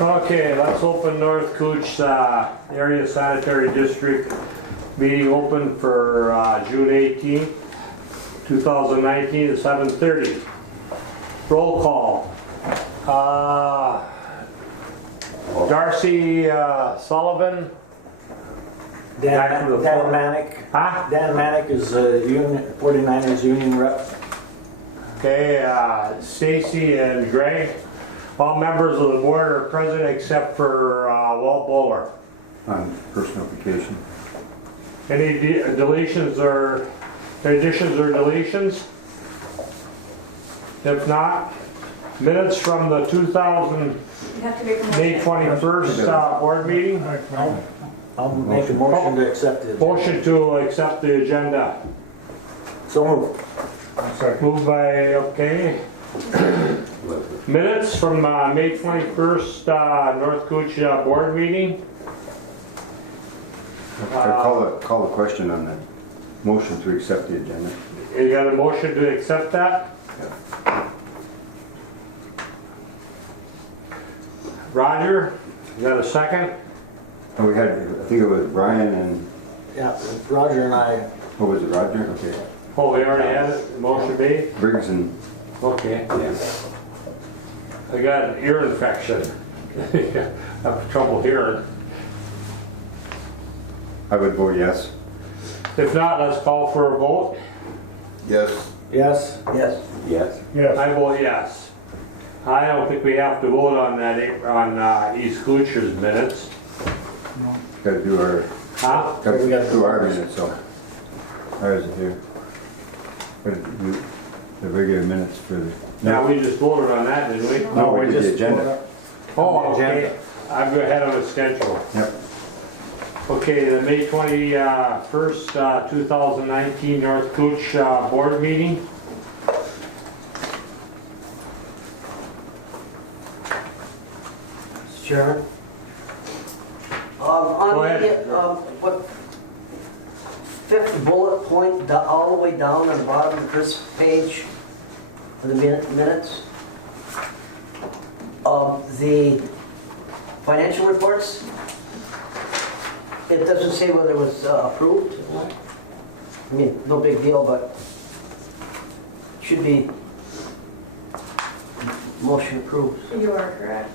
Okay, let's open North Cooch Area Sanitary District meeting open for June 18th, 2019 at 7:30. Roll call. Darcy Sullivan. Back from the Dan floor. Manick. Huh? Dan Manick is union 49ers union rep. Okay, Stacy and Greg. All members of the board are present except for Walt Bowler. On personal vacation. Any deletions or additions or deletions? If not, minutes from the 2000 You have to make a motion. May 21st board meeting. I'll make a motion to accept it. Motion to accept the agenda. So moved. Moved by, okay. Minutes from May 21st North Cooch board meeting. Call the question on the motion to accept the agenda. You got a motion to accept that? Roger, you got a second? Oh, we had, I think it was Brian and, Yeah, Roger and I. what was it, Roger? Okay. Oh, we already had it, motion made? Briggs and, Okay. I got an ear infection. I have trouble hearing. I would vote yes. If not, let's call for a vote. Yes. Yes. Yes. Yes. I vote yes. I don't think we have to vote on that, on East Coocher's minutes. Gotta do our, Huh? gotta do our minutes, so. Ours is here. But the regular minutes for the. Now, we just voted on that, didn't we? No, we did the agenda. Oh, okay. Agenda. I'm ahead of the schedule. Yep. Okay, the May 21st, 2019 North Cooch board meeting. Chairman? Go On ahead. the, what, fifth bullet point, all the way down on the bottom of the first page of the minutes, the financial reports, it doesn't say whether it was approved. I mean, no big deal, but should be motion approved. You are correct.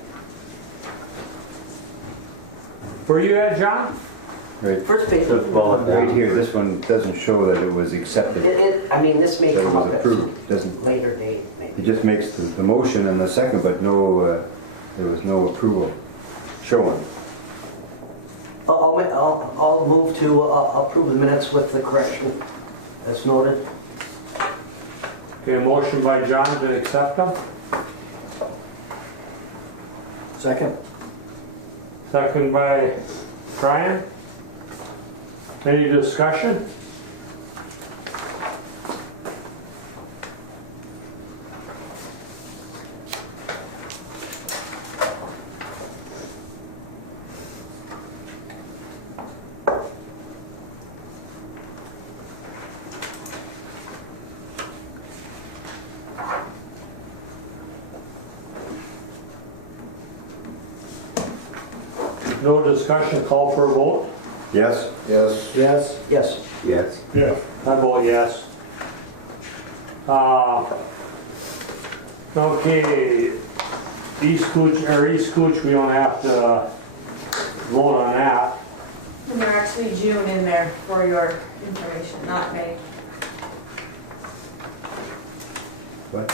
Were you at, John? Right. First page. Right here, this one doesn't show that it was accepted, that I mean, this may it come up was at approved. Doesn't, later date, maybe. it just makes the motion and the second, but no, there was no approval showing. I'll move to approve the minutes with the correction as noted. Okay, a motion by John to accept them. Second. Second by Brian. Any discussion? No discussion, call for a vote. Yes? Yes. Yes. Yes. Yes. I vote yes. Okay, East Cooch, we don't have to vote on that. And they're actually June in there for your information, not May. What?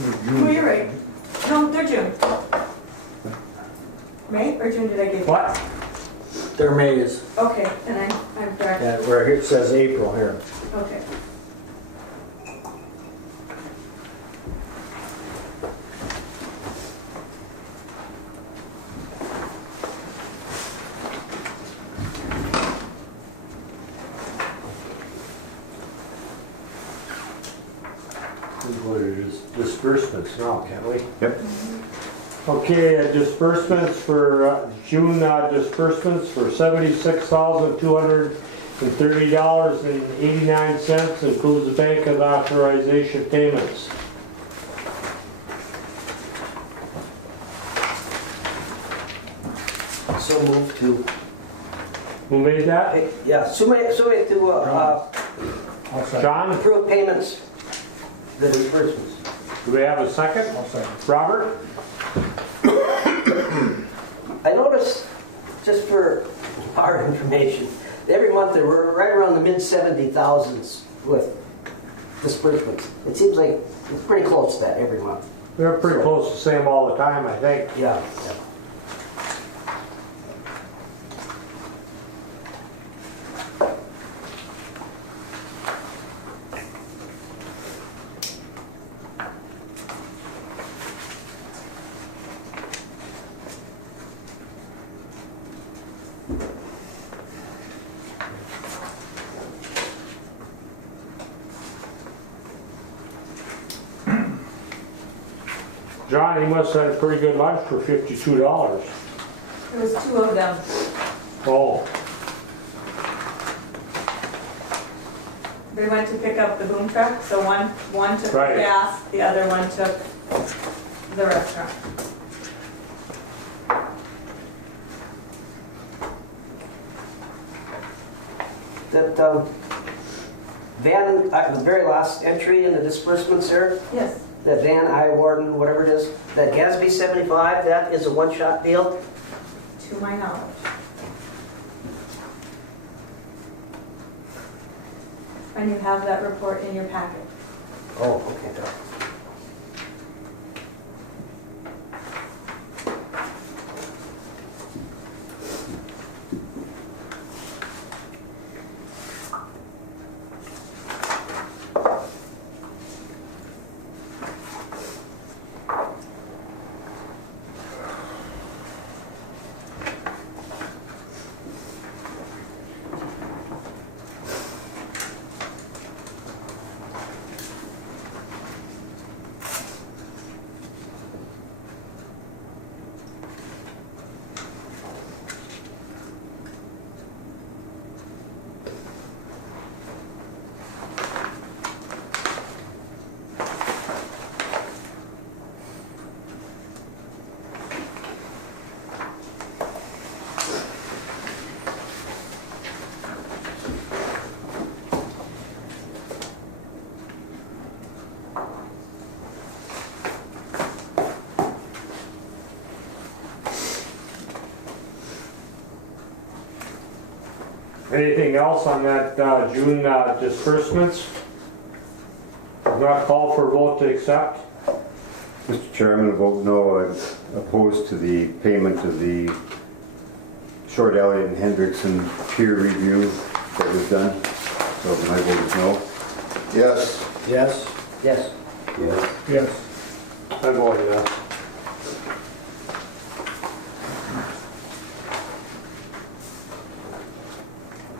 Oh, you're right. No, they're June. May or June did I give? What? Their May is, Okay, and I'm correct. yeah, where it says April here. Okay. We go to disbursements now, can't we? Yep. Okay, disbursements for June disbursements for $76,230.89 includes the bank of authorization payments. move to, Who made that? yeah, so we to I'll second. John? approve payments, the disbursements. Do we have a second? I'll second. Robert? I noticed, just for our information, every month they were right around the mid-70,000s with disbursements. It seems like it's pretty close to that every month. They're pretty close to the same all the time, I think. Yeah. John, he must have had a pretty good lunch for $52. There was two of them. Oh, They went to pick up the boom truck, so one took the Right. gas, the other one took the restaurant. That van, the very last entry in the disbursements there, Yes, that Van I Warden, whatever it is, that Gatsby 75, that is a one-shot deal. to my knowledge. And you have that report in your packet. Oh, okay. anything else on that June disbursements? Not call for a vote to accept? Mr. Chairman, I vote no. I'm opposed to the payment of the Short Elliott and Hendrickson peer review that was done. So my vote is no. Yes. Yes. Yes. Yes. Yes. I vote yes.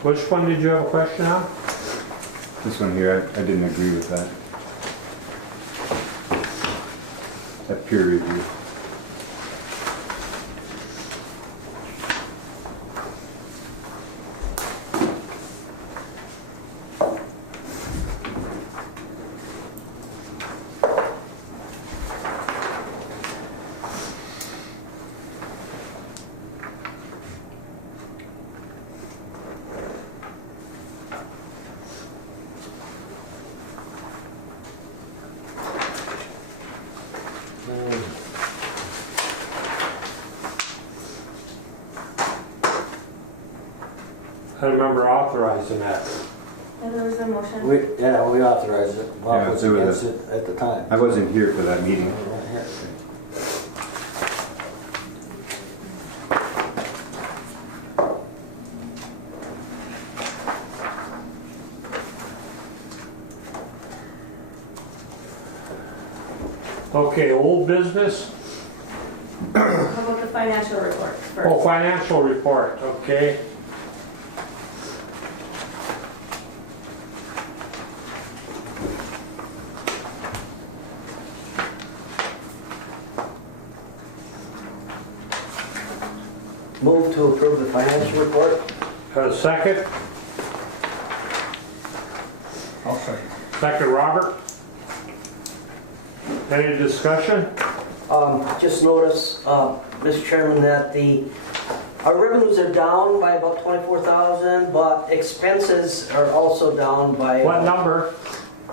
Which one did you have a question on? This one here, I didn't agree with that. That peer review. I remember authorizing that. And there was a motion. We authorized it. Bob Yeah, was there was against it at the time. I wasn't here for that meeting. Okay, old business? How about the financial report first? Oh, financial report, okay. Move to approve the financial report. Got a second? I'll second. Second, Robert? Any discussion? Just notice, Mr. Chairman, that the Our revenues are down by about 24,000, but expenses are also down by. What number?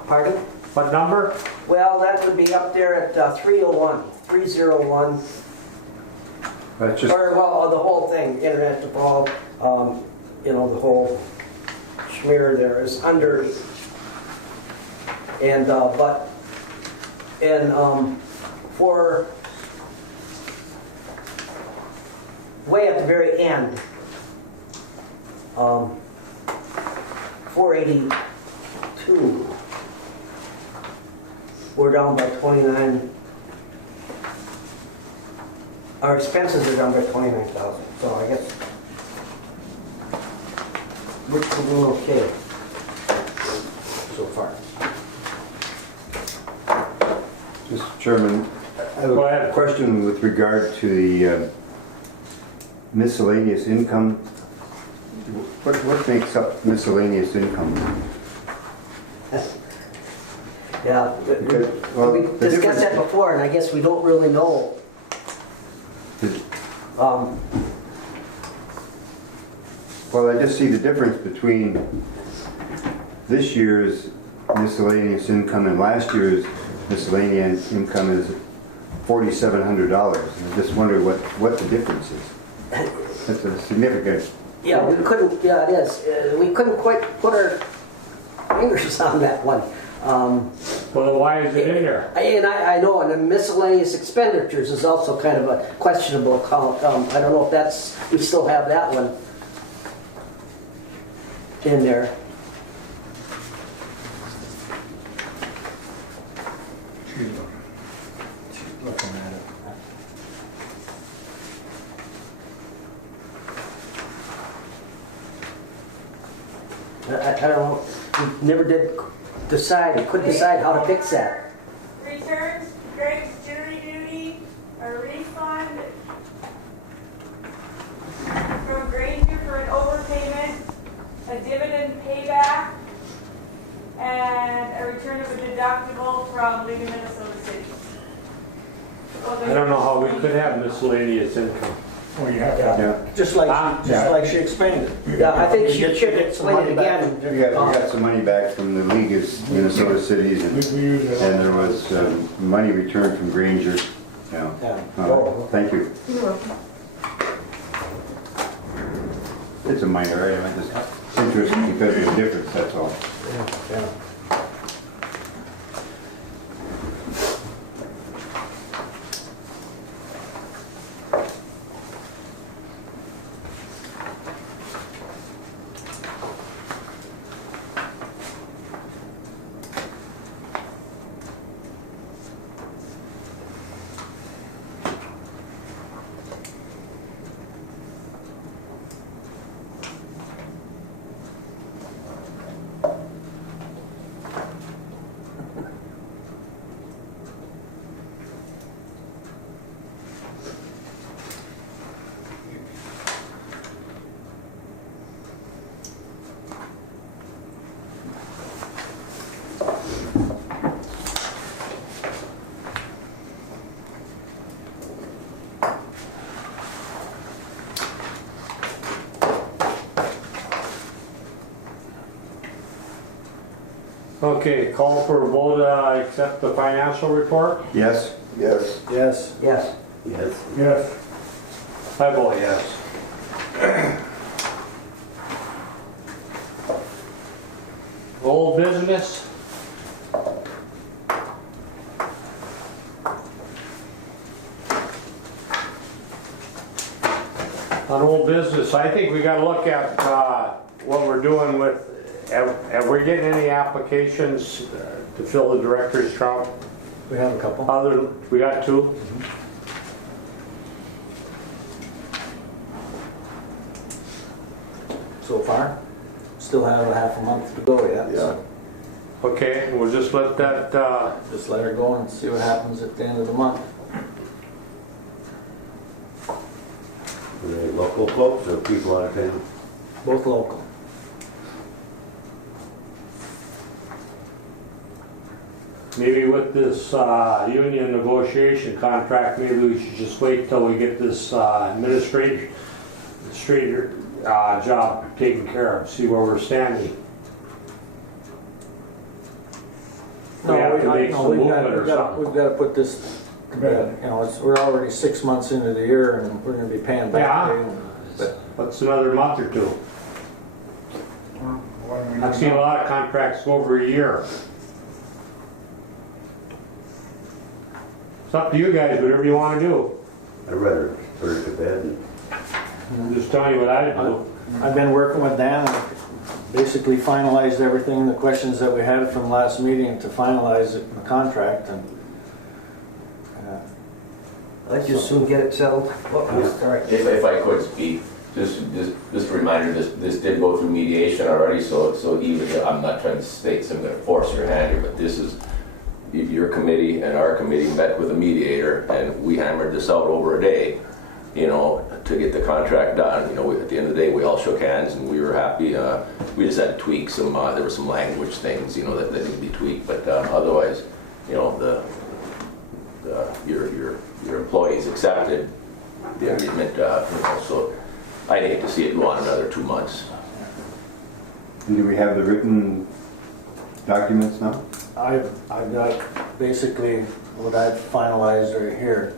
Pardon? What number? Well, that would be up there at 301. That's just, Or, well, the whole thing, internet to Paul, you know, the whole schmear there is under. And, for way at the very end, 482, we're down by 29. Our expenses are down by 29,000, so I guess we're doing okay so far. Mr. Chairman, I have Go a ahead. question with regard to the miscellaneous income. What makes up miscellaneous income? Yeah, Because, well, we the discussed difference- that before, and I guess we don't really know. Well, I just see the difference between this year's miscellaneous income and last year's miscellaneous income is $4,700. I just wonder what the difference is. That's a significant. Yeah, we couldn't, yeah, it is. We couldn't quite put our fingers on that one. Well, why is it in there? And I know, and the miscellaneous expenditures is also kind of a questionable account. I don't know if that's, we still have that one in there. She's looking at it. I don't know, we never did decide, we couldn't decide how to fix that. Returns, Greg's jury duty, a refund from Granger for an overpayment, a dividend payback, and a return of a deductible from League of Minnesota City. I don't know how we could have miscellaneous income. Well, you have to. Yeah, Just like she explained it. Yeah, I think she You should get some explain it money back. again. we got some money back from the League of Minnesota Cities and We use it. and there was money returned from Granger. Yeah. Yeah. Thank you. You're welcome. It's a minor item, I just interested because of the difference, that's all. Yeah. Okay, call for a vote, accept the financial report? Yes? Yes. Yes. Yes. Yes. Yes. I vote yes. Old business? On old business, I think we gotta look at, what we're doing with, have we getting any applications to fill the director's job? We have a couple. We got two? So far. Still have a half a month to go yet. so Okay, we'll just let that, Just let her go and see what happens at the end of the month. Are they local folks or people out of town? Both local. maybe with this union negotiation contract, maybe we should just wait till we get this administrative Streeter, job taken care of, see where we're standing. We have to make some movement or something. We've got to put this to bed. You know, we're already 6 months into the year and we're going to be paying back. Yeah. pay. What's another month or two? I've seen a lot of contracts go over a year. It's up to you guys, whatever you want to do. I'd rather put it to bed. I'm just telling you what I do. I've been working with Dan, and basically finalized everything, the questions that we had from last meeting to finalize it in the contract, and I'd just soon get it settled. If I could speak, just a reminder, this did go through mediation already, so even, I'm not trying to state some going to force your hand here, but this is, your committee and our committee met with a mediator, and we hammered this out over a day, you know, to get the contract done. You know, at the end of the day, we all shook hands and we were happy. We just had to tweak some, there were some language things, you know, that need to be tweaked, but otherwise, you know, your employees accepted the agreement, you know, so I'd hate to see it go on another 2 months. And do we have the written documents now? I've got basically what I've finalized right here,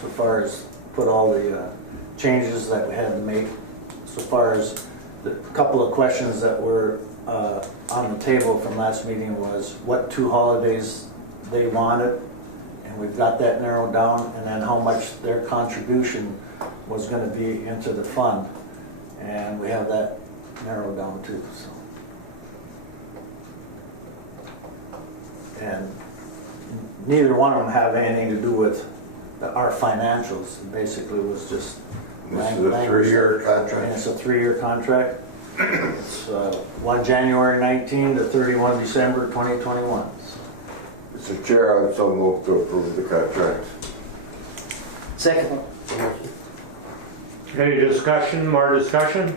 so far as put all the changes that we had to make, so far as the couple of questions that were on the table from last meeting was what 2 holidays they wanted, and we've got that narrowed down, and then how much their contribution was going to be into the fund, and we have that narrowed down too. So. And neither one of them have anything to do with our financials. It basically was just This is a 3-year and contract. it's a 3-year contract. It's 1 January 19 to 31 December 2021. Mr. Chair, I so move to approve the contract. Second. Any discussion, more discussion?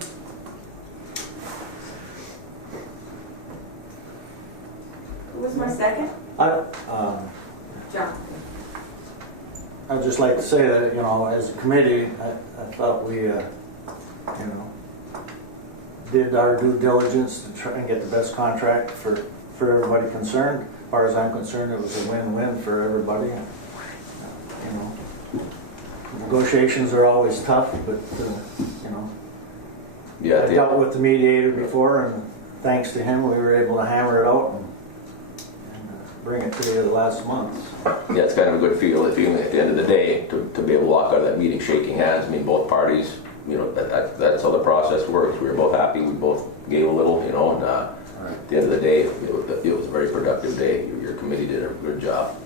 Who was my second? John. I'd just like to say that, you know, as a committee, I thought we, you know, did our due diligence to try and get the best contract for everybody concerned. As far as I'm concerned, it was a win-win for everybody. You know, negotiations are always tough, but, you know, Yeah, I dealt with the mediator before, and thanks to him, we were able to hammer it out and bring it to the last month. yeah, it's kind of a good feeling at the end of the day to be able to walk out of that meeting shaking hands. I mean, both parties, you know, that's how the process works. We were both happy. We both gave a little, you know, and at the end of the day, it was a very productive day. Your committee did a good job.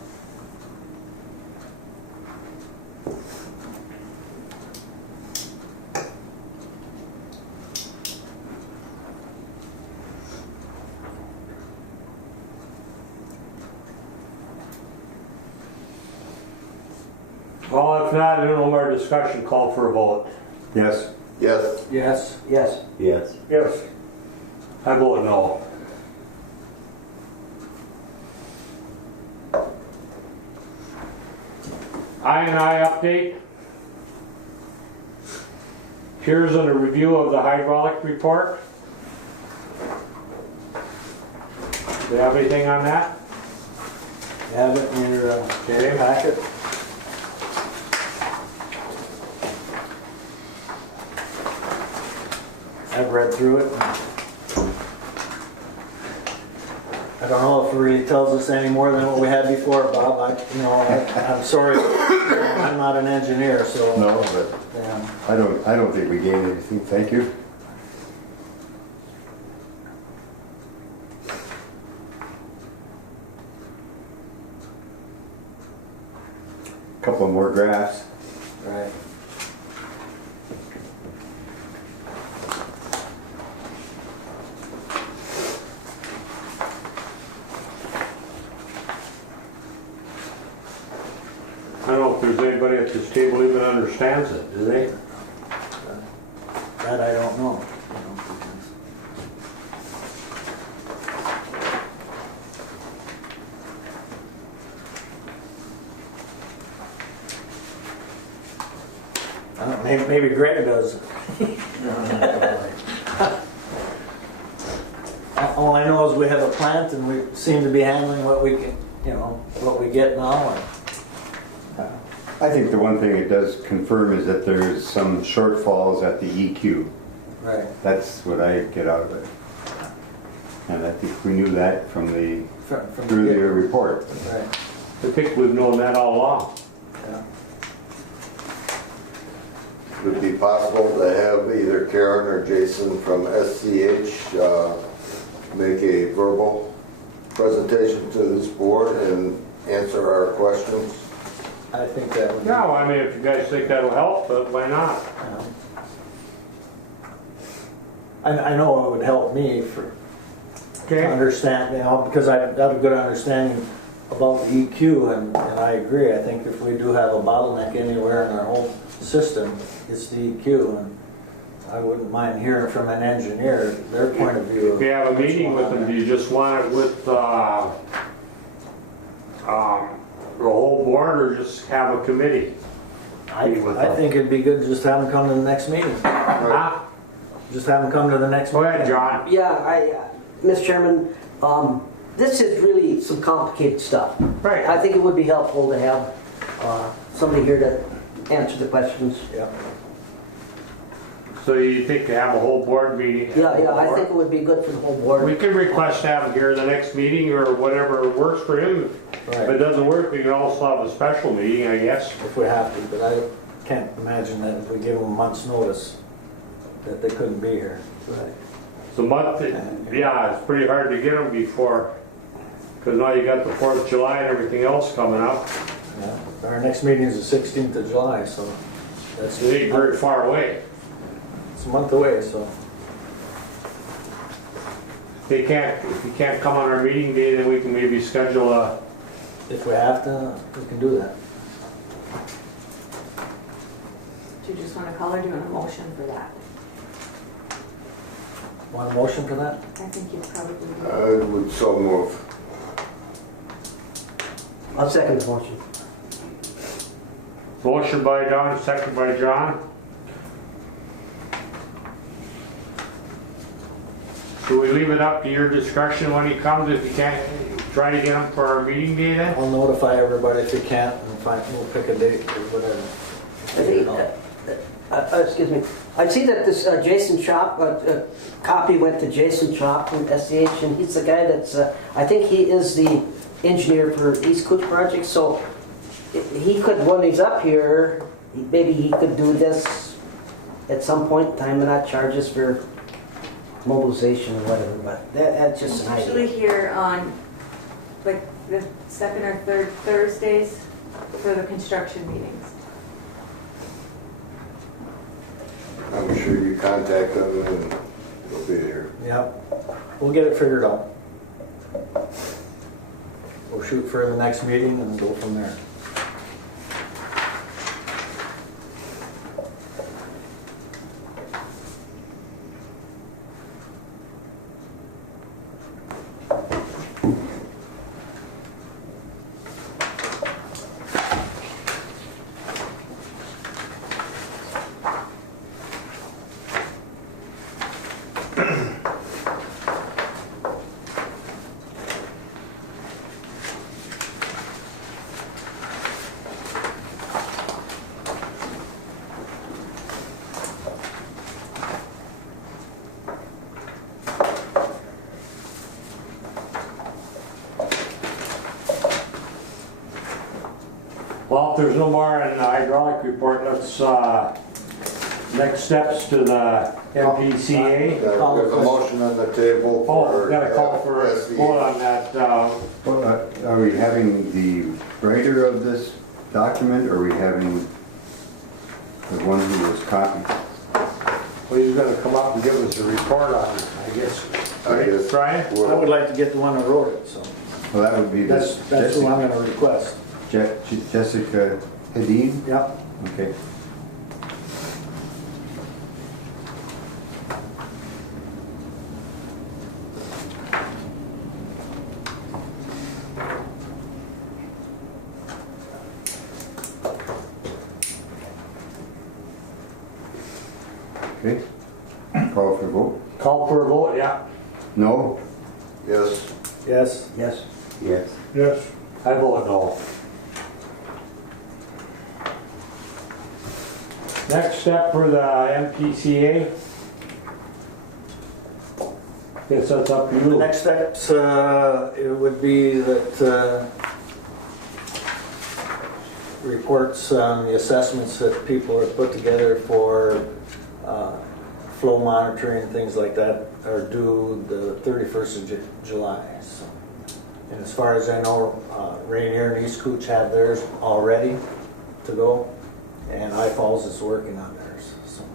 Well, if not, no more discussion, call for a vote. Yes. Yes. Yes. Yes. Yes. Yes. I vote no. I&I update. Here's a review of the hydraulic report. Do you have anything on that? You have it in your Okay. packet. I've read through it. I don't know if it really tells us any more than what we had before, Bob. I'm sorry, I'm not an engineer, so. No, but Yeah. I don't think we gained anything. Thank you. Couple more graphs. Right. I don't know if there's anybody at this table even understands it, do they? That I don't know. Maybe Greg does. All I know is we have a plant and we seem to be handling what we can, what we get now. I think the one thing it does confirm is that there's some shortfalls at the EQ. Right. That's what I get out of it. And I think we knew that from the From earlier report. Right, I think we've known that all along. yeah. Would it be possible to have either Karen or Jason from SCH make a verbal presentation to this board and answer our questions? I think that would be. No, I mean, if you guys think that'll help, but why not? I know it would help me to Okay, understand, because I've got a good understanding about the EQ, and I agree. I think if we do have a bottleneck anywhere in our whole system, it's the EQ, and I wouldn't mind hearing from an engineer, their point of view. if you have a meeting with them, do you just want it with, the whole board, or just have a committee? I think it'd be good to just have them come to the next meeting. Huh? Just have them come to the next Go meeting. ahead, John. Yeah, Mr. Chairman, this is really some complicated stuff. Right. I think it would be helpful to have somebody here to answer the questions. Yeah. So you think to have a whole board meeting? Yeah, I think it would be good for the whole We board. can request to have him here the next meeting, or whatever works for him. If it Right, doesn't work, we can also have a special meeting, I guess. if we have to, but I can't imagine that if we give them a month's notice, that they couldn't be here. It's a month, yeah, it's pretty hard to get them before, because now you got the 4th of July and everything else coming up. Yeah. Our next meeting is the 16th of July, so that's, It ain't very far away. it's a month away, so. If you can't come on our meeting day, then we can maybe schedule a, If we have to, we can do that. Do you just want to call or do you want a motion for that? Want a motion for that? I think you probably do. I would so move. I'll second the motion. motion by Don, second by John. Should we leave it up to your discretion when he comes, if you can't, try to get him for our meeting day then? I'll notify everybody if you can't, and we'll pick a date or whatever. Excuse me. I see that this Jason Chop, copy went to Jason Chop from SCH, and he's the guy that's, I think he is the engineer for East Cooch project, so he could, when he's up here, maybe he could do this at some point in time and not charge us for mobilization or whatever, but that's just an Usually idea. here on, like, the second or third Thursdays for the construction meetings. I'm sure you contact them and they'll be here. Yep, we'll get it figured out. We'll shoot for the next meeting and go from there. Well, if there's no more in the hydraulic report, let's, next steps to the MPCA. There's a motion on the table Oh, for. we gotta call for a SEH. vote on that, Well, are we having the writer of this document, or are we having the one who was copied? well, he's gonna come up and give us a report on it, I guess. I guess. Brian? I would like to get the one that wrote it, so Well, that would be that's this who I'm gonna request. Jessica Hedin? Yep. Okay. Okay. Call for a vote, yeah. No? Yes. Yes. Yes. Yes. Yes. I vote no. Next step for the MPCA. Guess that's up to The you. next steps, it would be that reports on the assessments that people have put together for flow monitoring and things like that are due the 31st of July. So, and as far as I know, Rainier and East Cooch have theirs already to go, and I Falls is working on theirs. So,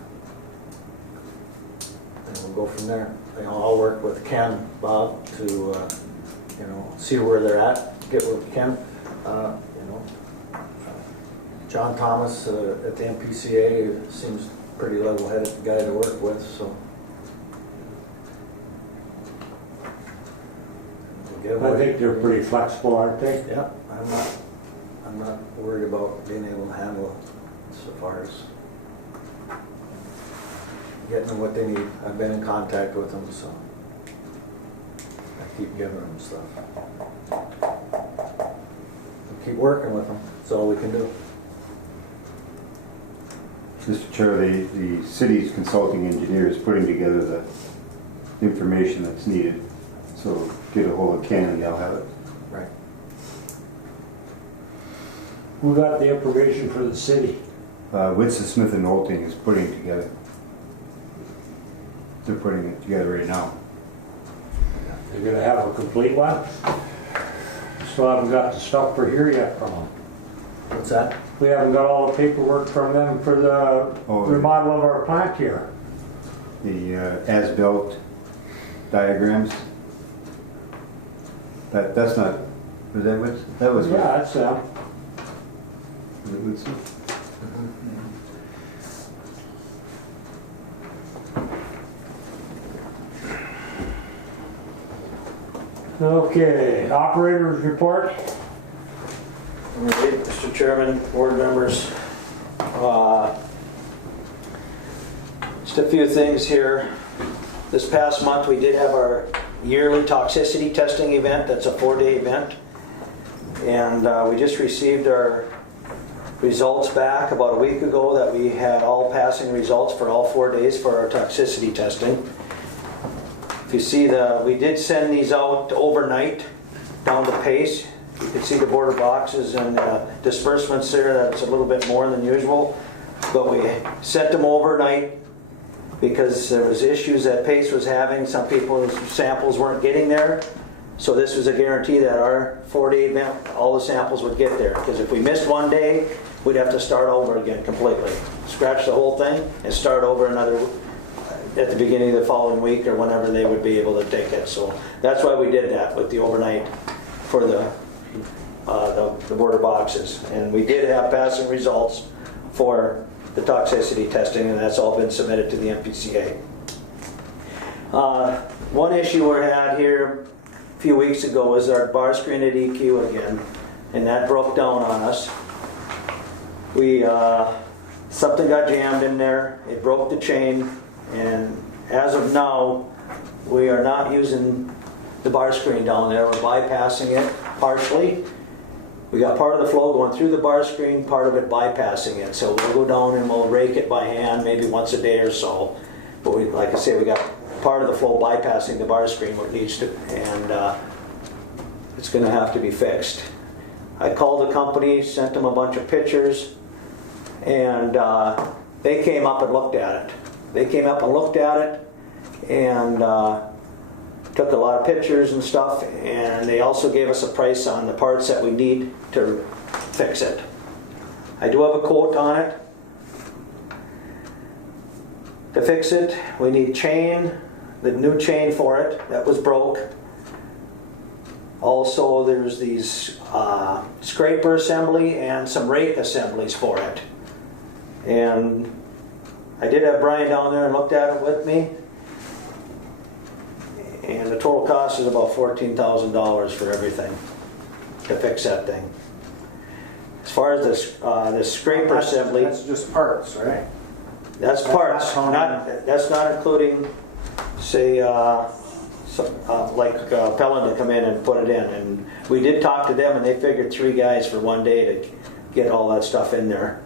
and we'll go from there. You know, I'll work with Ken, Bob, to you know, see where they're at. Get with Ken. You know, John Thomas at the MPCA seems pretty level-headed guy to work with. So. I think they're pretty flexible, aren't they? Yeah, I'm not worried about being able to handle so far as getting them what they need. I've been in contact with them, so I keep giving them stuff. We'll keep working with them. That's all we can do. Mr. Chair, the city's consulting engineer is putting together the information that's needed. So get a hold of Ken and they'll have it. Right. Who got the information for the city? Winston Smith and Olting is putting it together. They're putting it together right now. They're gonna have a complete one? Still haven't got the stuff for here yet from them. What's that? We haven't got all the paperwork from them for the Oh, remodel of our plant here. The as-built diagrams. That's not, was that what? That was what? Yeah, that's them. Was it Winston? Okay, operators report. Mr. Chairman, board members, just a few things here. This past month, we did have our yearly toxicity testing event. That's a 4-day event. And we just received our results back about a week ago that we had all passing results for all 4 days for our toxicity testing. If you see we did send these out overnight down to Pace. You can see the border boxes and disbursements there. That's a little bit more than usual. But we sent them overnight because there was issues that Pace was having. Some people's samples weren't getting there. So this was a guarantee that our 4-day event, all the samples would get there. Because if we missed one day, we'd have to start over again completely. Scratch the whole thing and start over another at the beginning of the following week or whenever they would be able to take it. So that's why we did that with the overnight for the border boxes. And we did have passing results for the toxicity testing, and that's all been submitted to the MPCA. One issue we had here a few weeks ago was our bar screen at EQ again, and that broke down on us. Something got jammed in there, it broke the chain, and as of now, we are not using the bar screen down there. We're bypassing it partially. We got part of the flow going through the bar screen, part of it bypassing it. So we'll go down and we'll rake it by hand maybe once a day or so. But like I say, we got part of the flow bypassing the bar screen, what needs to, and it's going to have to be fixed. I called the company, sent them a bunch of pictures, and they came up and looked at it. They came up and looked at it and took a lot of pictures and stuff, and they also gave us a price on the parts that we need to fix it. I do have a quote on it. To fix it, we need chain, the new chain for it that was broke. Also, there's these scraper assembly and some rake assemblies for it. And I did have Brian down there and looked at it with me. And the total cost is about $14,000 for everything to fix that thing. As far as this scraper assembly, That's just parts, right? that's parts. That's not counting- That's not including say, Pellin to come in and put it in. And we did talk to them and they figured 3 guys for one day to get all that stuff in there,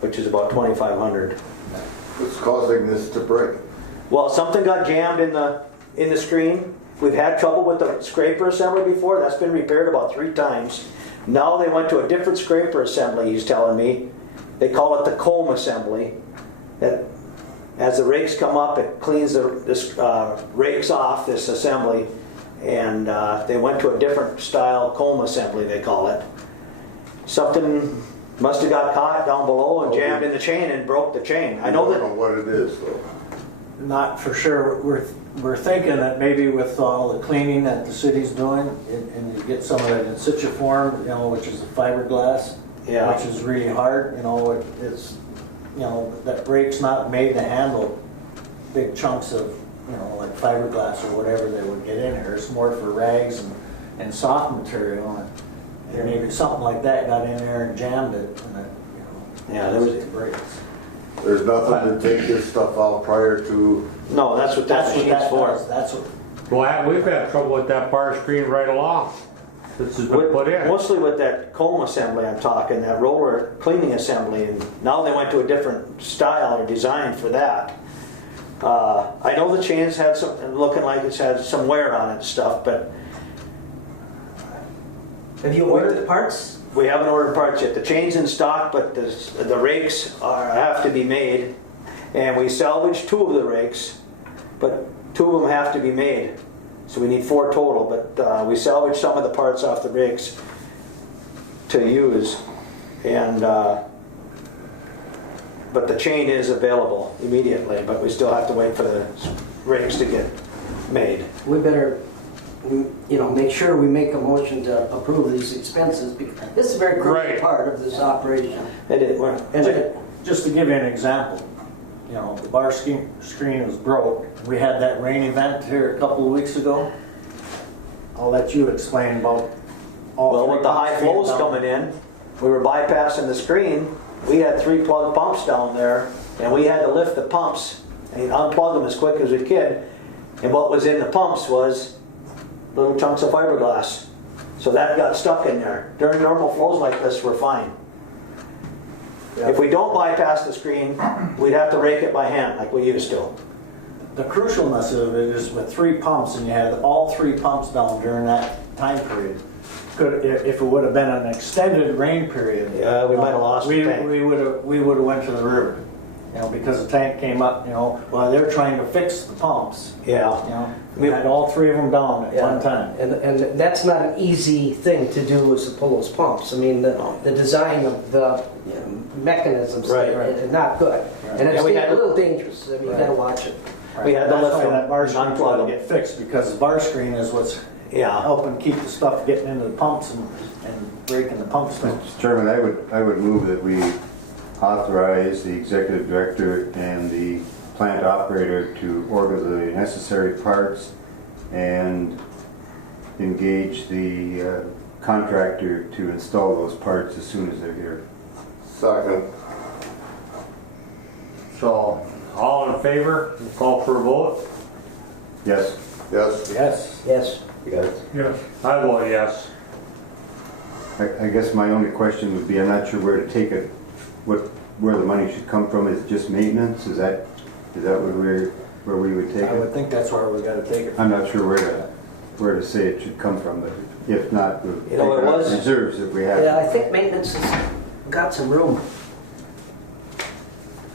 which is about 2,500. What's causing this to break? Well, something got jammed in the screen. We've had trouble with the scraper assembly before. That's been repaired about 3 times. Now they went to a different scraper assembly, he's telling me. They call it the comb assembly. That as the rakes come up, it cleans the rakes off this assembly. And they went to a different style comb assembly, they call it. Something must have got caught down below and jammed in the chain and broke the chain. I know don't that. know what it is though. Not for sure. We're thinking that maybe with all the cleaning that the city's doing, and you get some of that in situ form, you know, which is a fiberglass, Yeah. which is really hard, you know, it's, you know, that brake's not made to handle big chunks of, you know, like fiberglass or whatever they would get in here. It's more for rags and soft material. And maybe something like that got in there and jammed it, and it, you know, Yeah, there was- it breaks. There's nothing to take this stuff out prior to, No, that's what that That's what machine's that for. does. That's what. Well, we've had trouble with that bar screen right along. This has been put in. Mostly with that comb assembly I'm talking, that roller cleaning assembly, and now they went to a different style or design for that. I know the chain's had some, looking like it's had some wear on it and stuff, but Have you ordered the parts? we haven't ordered parts yet. The chain's in stock, but the rakes have to be made, and we salvaged 2 of the rakes, but 2 of them have to be made. So we need 4 total, but we salvaged some of the parts off the rakes to use, and but the chain is available immediately, but we still have to wait for the rakes to get made. We better, you know, make sure we make a motion to approve these expenses, because this is a very Right. crucial part of this operation. It is, And Just to give you an example, you know, the bar screen was broke. We had that rain event here a couple of weeks ago. I'll let you explain about all. well, 3 with the high pumps being flows down. coming in, we were bypassing the screen. We had 3 plug pumps down there, and we had to lift the pumps and unplug them as quick as we could. And what was in the pumps was little chunks of fiberglass. So that got stuck in there. During normal flows like this, we're fine. If we don't bypass the screen, we'd have to rake it by hand like we used to. The crucialness of it is with 3 pumps, and you had all 3 pumps down during that time period. If it would have been an extended rain period, Yeah, we might have lost the tank. We would have went to the river, you know, because the tank came up, you know, while they're trying to fix the pumps. Yeah. You know, we had all 3 of them down at one time. And that's not an easy thing to do, is to pull those pumps. I mean, the design of the mechanisms Right. are not good. And Yeah, it's we had a little dangerous. I mean, you gotta watch it. We had to That's lift why them, that bar screen unplug them. get fixed, because the bar screen is what's Yeah. helping keep the stuff getting into the pumps and breaking the pumps down. Mr. Chairman, I would move that we authorize the executive director and the plant operator to order the necessary parts and engage the contractor to install those parts as soon as they're here. second, So, all in favor, we'll call for a vote? Yes. yes, Yes. Yes. Yes. Yes. I vote yes. I guess my only question would be, I'm not sure where to take it, where the money should come from. Is it just maintenance? Is that where we would take I would it? think that's where we gotta take it. I'm not sure where to say it should come from, but if not, we'll You know, take it it out was- of reserves if we have Yeah, I to. think maintenance has got some room.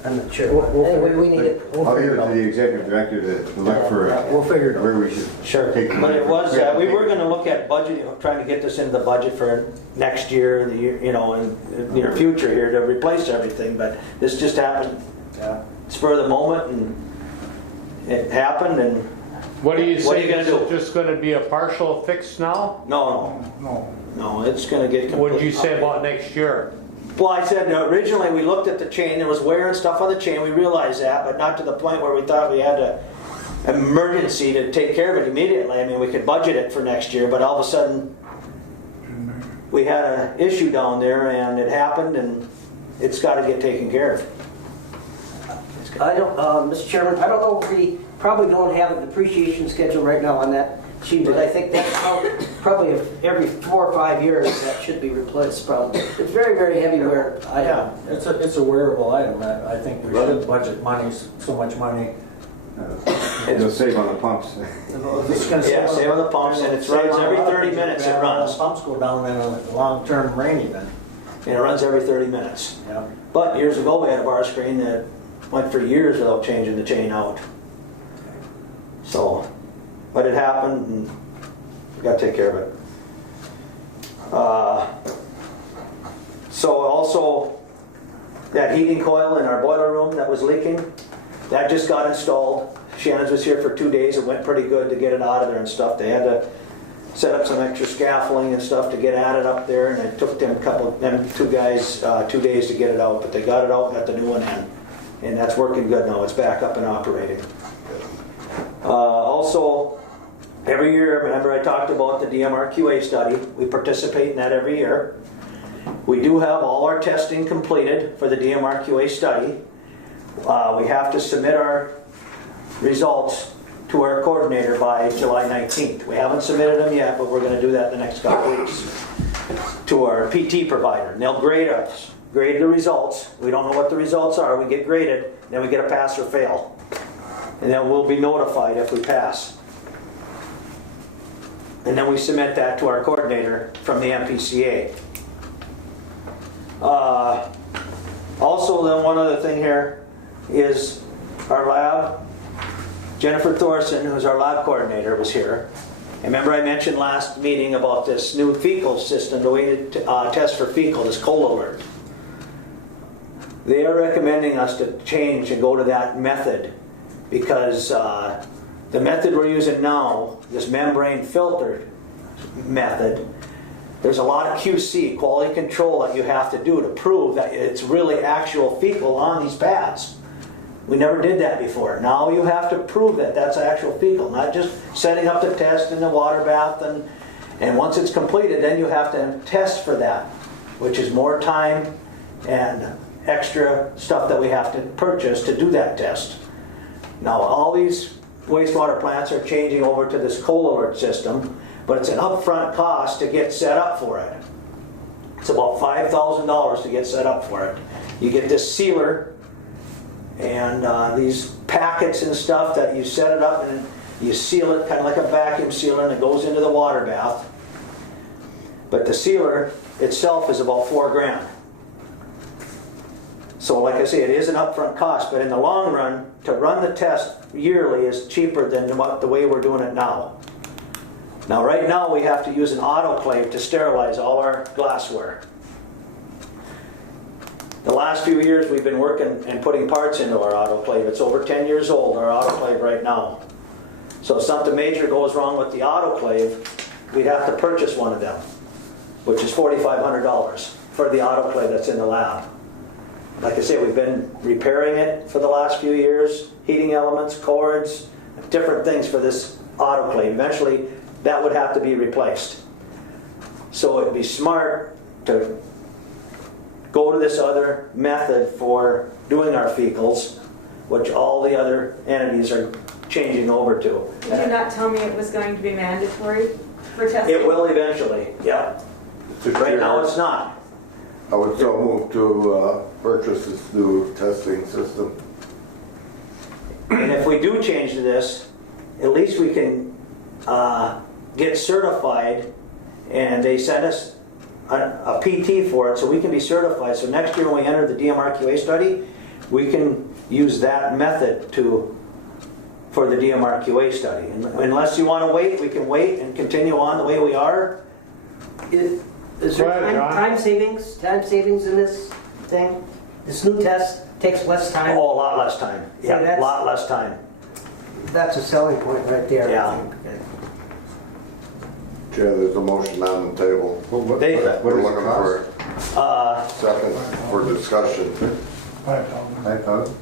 I'm not sure. We'll Anyway, figure- we need it. We'll I'll figure give it it out. to the executive director to look for We'll figure it out. where we should Sure, take the but money. it was, have to we take were it. gonna look at budget, trying to get this into the budget for next year, the year, you know, in the near future here to replace everything, but this just happened Yeah. spur of the moment, and it happened, and What do you What are say, you gonna is it do? just gonna be a partial fix now? no, it's gonna get complete. What did you say about next year? Well, I said originally we looked at the chain, there was wear and stuff on the chain, we realized that, but not to the point where we thought we had a emergency to take care of it immediately. I mean, we could budget it for next year, but all of a sudden, we had an issue down there and it happened and it's gotta get taken care of. I don't, Mr. Chairman, I don't know if we probably don't have a depreciation schedule right now on that sheet, but I think that's probably every 4 or 5 years that should be replaced probably. It's very, very heavy wear item. Yeah, it's a wearable item. I think we should budget money, so much money. It'll save on the pumps. It's gonna Yeah, save on the pumps, and it runs every 30 minutes, it runs. Pumps go down in a long-term rain event. And it runs every 30 minutes. Yeah. But years ago, we had a bar screen that went for years without changing the chain out. So, but it happened, and we got to take care of it. So also, that heating coil in our boiler room that was leaking, that just got installed. Shannon's was here for 2 days. It went pretty good to get it out of there and stuff. They had to set up some extra scaffolding and stuff to get at it up there, and it took them two guys 2 days to get it out, but they got it out and got the new one in, and that's working good now. It's back up and operating. Also, every year, remember I talked about the DMRQA study. We participate in that every year. We do have all our testing completed for the DMRQA study. We have to submit our results to our coordinator by July 19th. We haven't submitted them yet, but we're going to do that the next couple weeks to our PT provider. And they'll grade us, grade the results. We don't know what the results are. We get graded, then we get a pass or fail. And then we'll be notified if we pass. And then we submit that to our coordinator from the MPCA. Also, then one other thing here is our lab. Jennifer Thorson, who's our lab coordinator, was here. And remember I mentioned last meeting about this new fecal system, the way to test for fecal, this Cola Alert. They are recommending us to change and go to that method because the method we're using now, this membrane filtered method, there's a lot of QC, quality control, that you have to do to prove that it's really actual fecal on these pads. We never did that before. Now you have to prove that that's actual fecal, not just setting up the test in the water bath, and once it's completed, then you have to test for that, which is more time and extra stuff that we have to purchase to do that test. Now all these wastewater plants are changing over to this Cola Alert system, but it's an upfront cost to get set up for it. It's about $5,000 to get set up for it. You get this sealer and these packets and stuff that you set it up and you seal it kind of like a vacuum sealer, and it goes into the water bath. But the sealer itself is about $4,000. So like I say, it is an upfront cost, but in the long run, to run the test yearly is cheaper than the way we're doing it now. Now right now we have to use an autoclave to sterilize all our glassware. The last few years we've been working and putting parts into our autoclave. It's over 10 years old, our autoclave right now. So if something major goes wrong with the autoclave, we'd have to purchase one of them, which is $4,500 for the autoclave that's in the lab. Like I say, we've been repairing it for the last few years, heating elements, cords, different things for this autoclave. Eventually that would have to be replaced. So it'd be smart to go to this other method for doing our fecals, which all the other entities are changing over to. Did you not tell me it was going to be mandatory for testing? It will eventually, yeah. Right now it's not. I would so move to purchase this new testing system. And if we do change to this, at least we can get certified, and they send us a PT for it so we can be certified. So next year when we enter the DMRQA study, we can use that method for the DMRQA study. And unless you want to wait, we can wait and continue on the way we are. Is Go there ahead, John. time savings in this thing? This new test takes less time? Oh, a lot less time. See, Yeah, a that's- lot less time. That's a selling point right there, Yeah. I think. Chair, there's a motion on the table. They- What We're is looking the for cost? a second for discussion. 5,000?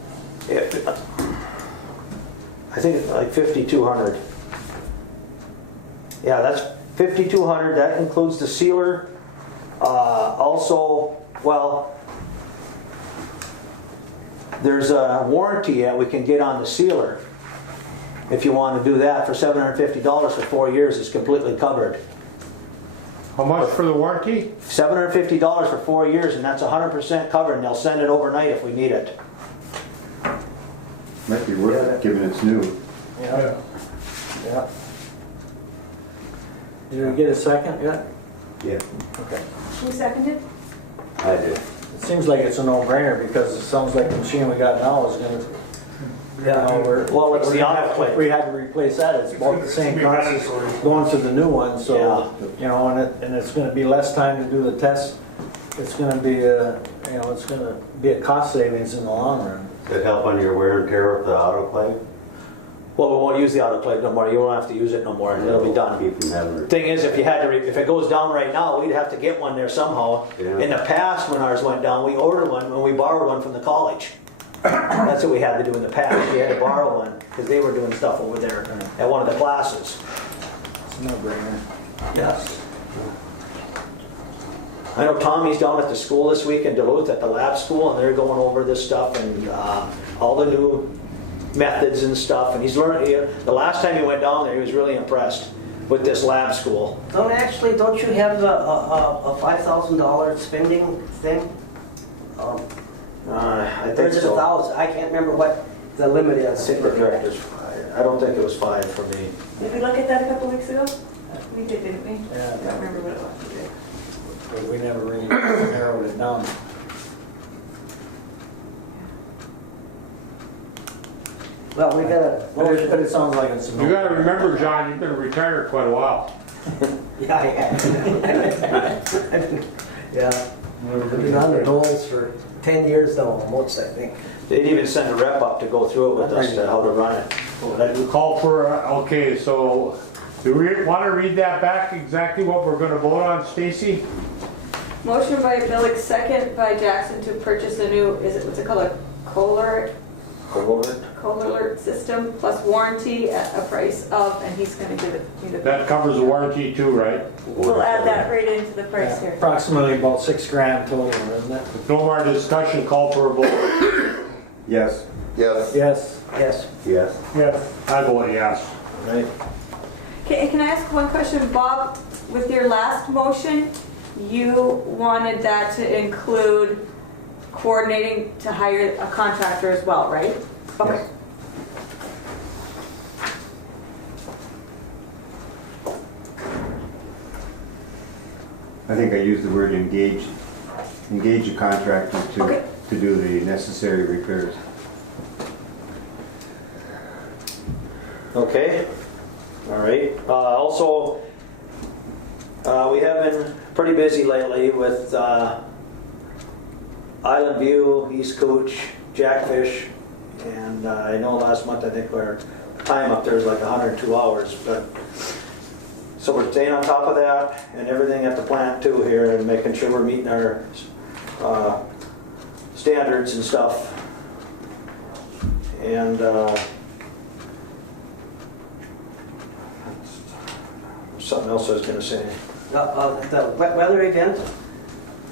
I think it's like 5,200. Yeah, that's 5,200. That includes the sealer. Also, well, there's a warranty that we can get on the sealer. if you want to do that for $750 for 4 years, it's completely covered. How much for the warranty? $750 for 4 years, and that's 100% covered, and they'll send it overnight if we need it. Might be worth it, given it's new. Yeah. Yeah. Did we get a second yet? Yeah, Okay. Who seconded? I did. It seems like it's a no-brainer because it sounds like the machine we got now is gonna, Well, it's the autoclave. if we had to replace that, it's about the same cost as going to the new one, so, you know, and it's gonna be less time to do the test. It's gonna be it's gonna be a cost savings in the long run. Does it help on your wear and tear of the autoclave? Well, we won't use the autoclave no more. You won't have to use it no more. It'll be done. Keep from having. Thing is, if it goes down right now, we'd have to get one there somehow. Yeah. In the past, when ours went down, we ordered one and we borrowed one from the college. That's what we had to do in the past. We had to borrow one because they were doing stuff over there at one of the classes. It's a no-brainer. Yes. I know Tommy's down at the school this week in Duluth at the lab school, and they're going over this stuff and all the new methods and stuff. And he's learned. The last time he went down there, he was really impressed with this lab school. Don't you have a $5,000 spending thing? I Or think is it so. 1,000? I can't remember what the limit is. Secret directors. I don't think it was 5 for me. Did we look at that a couple weeks ago? We did, didn't we? Yeah. I don't remember what it was. We did. But we never really narrowed it down. Well, we got a motion. But it sounds like it's a You gotta remember, John, you've been retired quite a while. Yeah, yeah. I've been on the rolls for 10 years now, almost, I think. They'd even send a rep up to go through it with us to how to run it. Call for, okay, so do we want to read that back, exactly what we're gonna vote on, Stacy? Motion by Billick, second by Jackson to purchase a new, what's it called, a Kohler alert system plus warranty at a price of, and he's gonna give it to you. That covers the warranty too, right? We'll add that right into the price here. approximately about $6,000 total, isn't it? With no more discussion, call for a vote. Yes. Yes. Yes. Yes. Yes. Yes. I vote yes. Right. Can I ask one question, Bob? With your last motion, you wanted that to include coordinating to hire a contractor as well, right? Okay. I think I used the word engage a contractor Okay. to do the necessary repairs. Okay, all right. Also, we have been pretty busy lately with Island View, East Cooch, Jackfish, and I know last month I think our time up there is like 102 hours, but so we're staying on top of that and everything at the plant too here and making sure we're meeting our standards and stuff. And something else I was going to say. The wet weather event,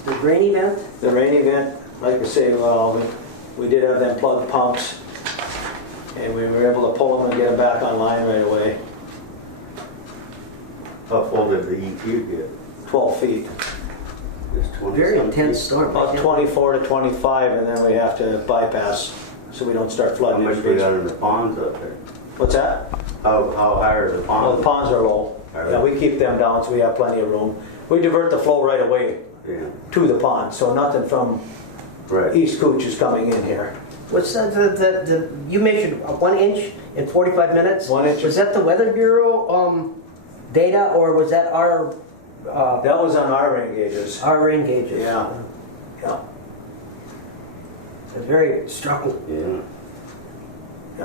the rain event, The rain event, like I say, well, we did have them plugged pumps, and we were able to pull them and get them back online right away. How full did the EQ get? 12 feet. Just 20 very some intense feet? storm. About 24 to 25, and then we have to bypass so we don't start How flooding. much we got in the ponds up there? What's that? How high are the Well, the ponds? ponds are low. Are Yeah, they? we keep them down so we have plenty of room. We divert the flow right away Yeah, to the pond, so nothing from right. East Cooch is coming in here. What's that, you measured 1 inch in 45 minutes? 1 inch. Was that the Weather Bureau data, or was that our That was on our rain gauges. rain gauges? Yeah. Yeah. It's very strong. Yeah.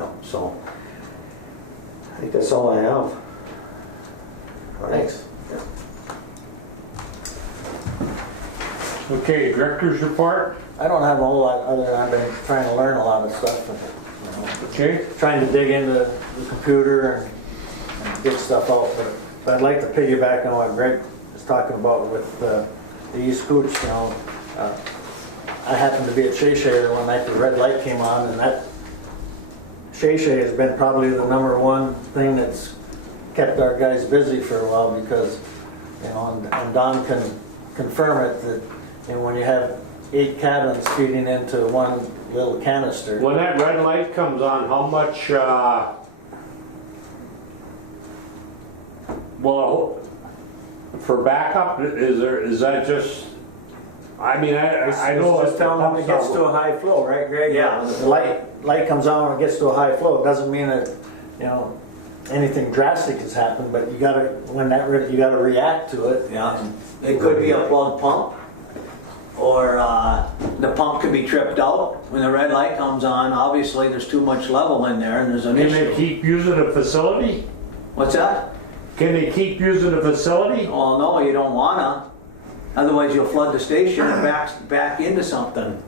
Yeah, so I think that's all I have. Thanks. Okay, director's report, I don't have a whole lot other than I've been trying to learn a lot of stuff. And, okay? trying to dig into the computer and get stuff out. But I'd like to piggyback on what Greg was talking about with the East Cooch. I happened to be at Shea when the red light came on, and that Shay Shay has been probably the number one thing that's kept our guys busy for a while because, you know, and Don can confirm it that, you know, when you have 8 cabins feeding into one little canister. When that red light comes on, how much, well, for backup, is that just, I mean, I know. It's just telling them it gets to a high flow, right, Greg? Yeah. The light comes on when it gets to a high flow. It doesn't mean that, you know, anything drastic has happened, but you gotta, you gotta react to it. Yeah, it could be a plugged pump, or the pump could be tripped out when the red light comes on. Obviously, there's too much level in there and there's an Can they issue. keep using the facility? What's that? Can they keep using the facility? Well, no, you don't wanna. Otherwise, you'll flood the station and back into something.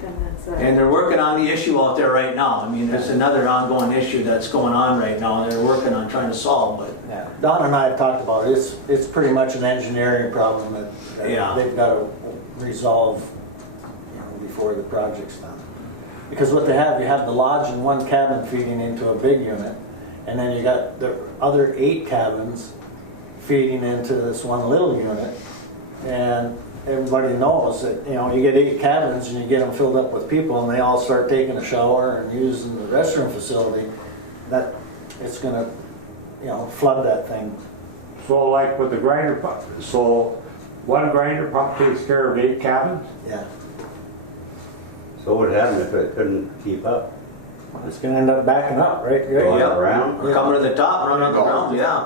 Then that's And they're working on the issue out there right now. I mean, there's another ongoing issue that's going on right now, and they're working on trying to solve, but Yeah. Don and I have talked about it. It's pretty much an engineering problem that Yeah. they've got to resolve, you know, before the project's done. Because what they have, you have the lodge and one cabin feeding into a big unit, and then you got the other 8 cabins feeding into this one little unit. And everybody knows that, you know, you get 8 cabins and you get them filled up with people and they all start taking a shower and using the restroom facility, that it's gonna, you know, flood that thing. So like with the grinder pump, so one grinder pump takes care of 8 cabins? Yeah. So what happened if it couldn't keep up? It's gonna end up backing up, right? Going Yeah. around? we're coming to the top, running around, yeah.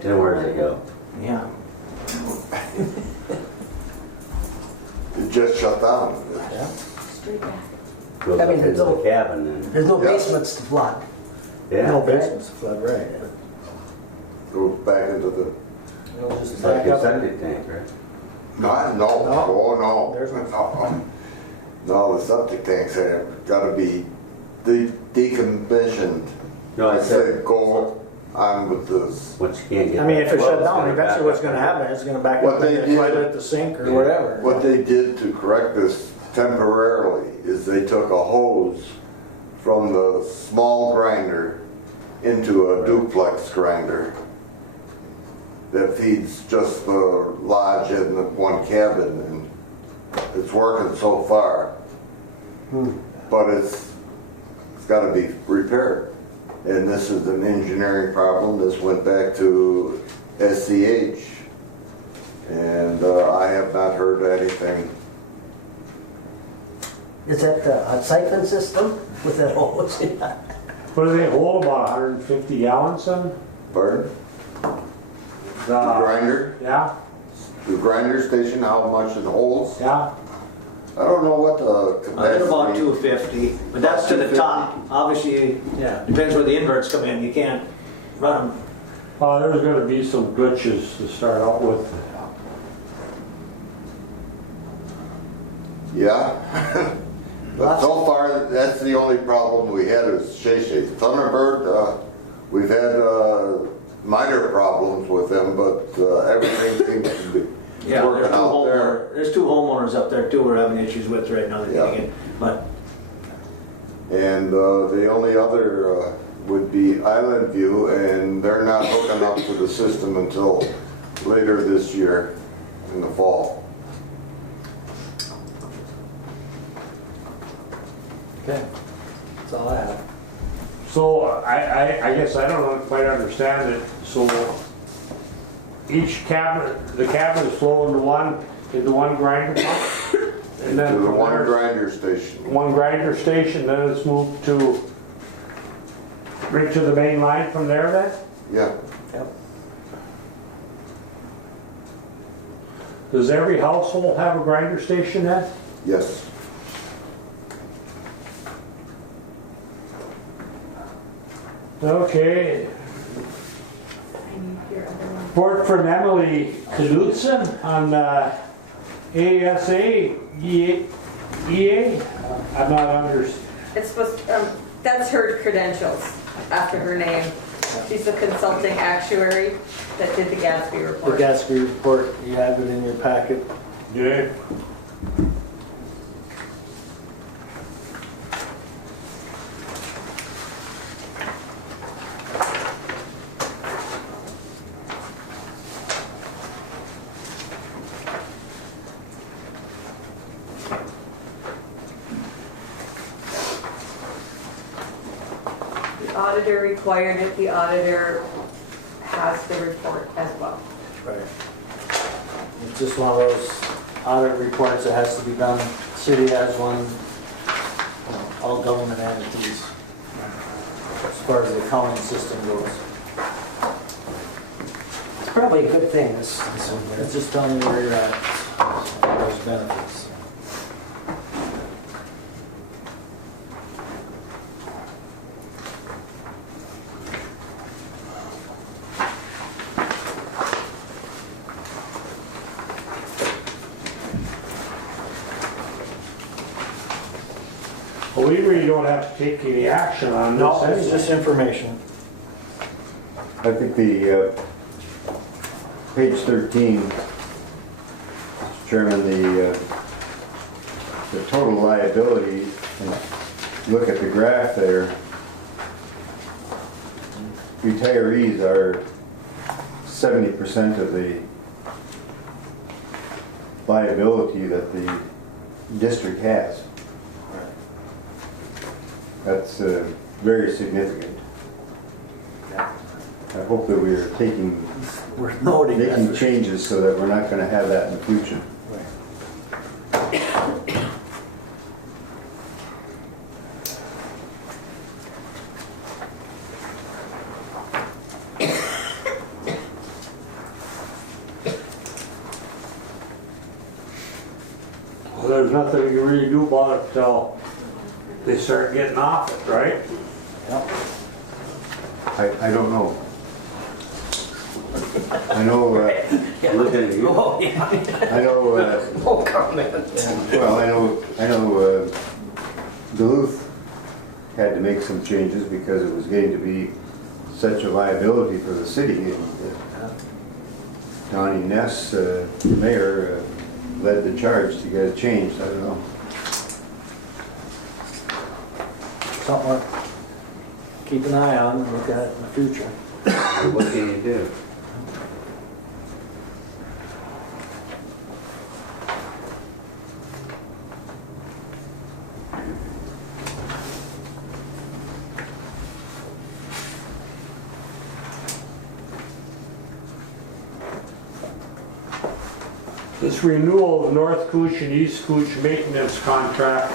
Then where does it go? Yeah. It just shut down. Yeah. straight back. Goes I up mean, into it's the all- cabin and, There's no Yeah. basements to flood. yeah. No basements flood, right? Goes back into the, It'll just It's like back a up. septic tank, right? no, oh, no. There's no- No, the septic tanks have gotta be decommissioned. No, I said, They go on with this. once you can't get. I mean, that if it flow, shut it's down, gonna eventually back what's up. gonna happen, it's gonna back What up they and did- flood at the sink or Yeah. whatever. What they did to correct this temporarily is they took a hose from the small grinder into a duplex grinder that feeds just the lodge and the one cabin, and it's working so far. But it's gotta be repaired. And this is an engineering problem. This went back to SCH. And I have not heard anything. Is that a siphon system with that hose? What do they hold, about 150 gallons then? Pardon? The The- grinder? Yeah, The grinder station, how much it holds? yeah. I don't know what the They're about capacity. 250, but that's to the top. Obviously, Yeah. depends where the inverts come in. You can't run them. There's gonna be some glitches to start out with. Yeah. But so far, that's the only problem we had is Shay Shay. Thunderbird, we've had minor problems with them, but everything seems to be Yeah, working out there. there's 2 homeowners up there too we're having issues with right now. that Yeah. they get- But And the only other would be Island View, and they're not hooking up to the system until later this year in the fall. Okay, that's all I have. So I guess I don't quite understand it. So each cabin, the cabin is flowing into one grinder pump? And then To the from one there, grinder station. one grinder station, then it's moved to, right to the main line from there then? Yeah. Yep. Does every household have a grinder station then? Yes. Okay. I need your other one. Report from Emily Knudsen on ASA EA. I'm not under, It's supposed, that's her credentials after her name. She's the consulting actuary that did the Gatsby The report. Gatsby report, you have it in your packet. yeah. the auditor required it, the auditor has the report as well. Right. It's just one of those audit reports that has to be done. City has one, you know, all government entities, as far as the accounting system goes. It's probably a good thing, this one here. It's just telling you where you're at, as far as benefits. Well, we really don't have to take any action on this No, it's anyway. just information. I think the, page 13, Mr. Chairman, the total liability, and look at the graph there, retirees are 70% of the liability that the district has. That's very significant. I hope that we are We're noting that. making changes so that we're not going to have that in the future. Well, there's nothing you can really do about it till they start getting off it, right? Yep. I don't know. I know, Look at you. Oh, yeah. I know, No comment. well, I know Duluth had to make some changes because it was getting to be such a liability for the city. And, Donnie Ness, the mayor, led the charge to get it changed. I don't know. Something to keep an eye on and look at in the future. What can you do? This renewal of North Cooch and East Cooch maintenance contract.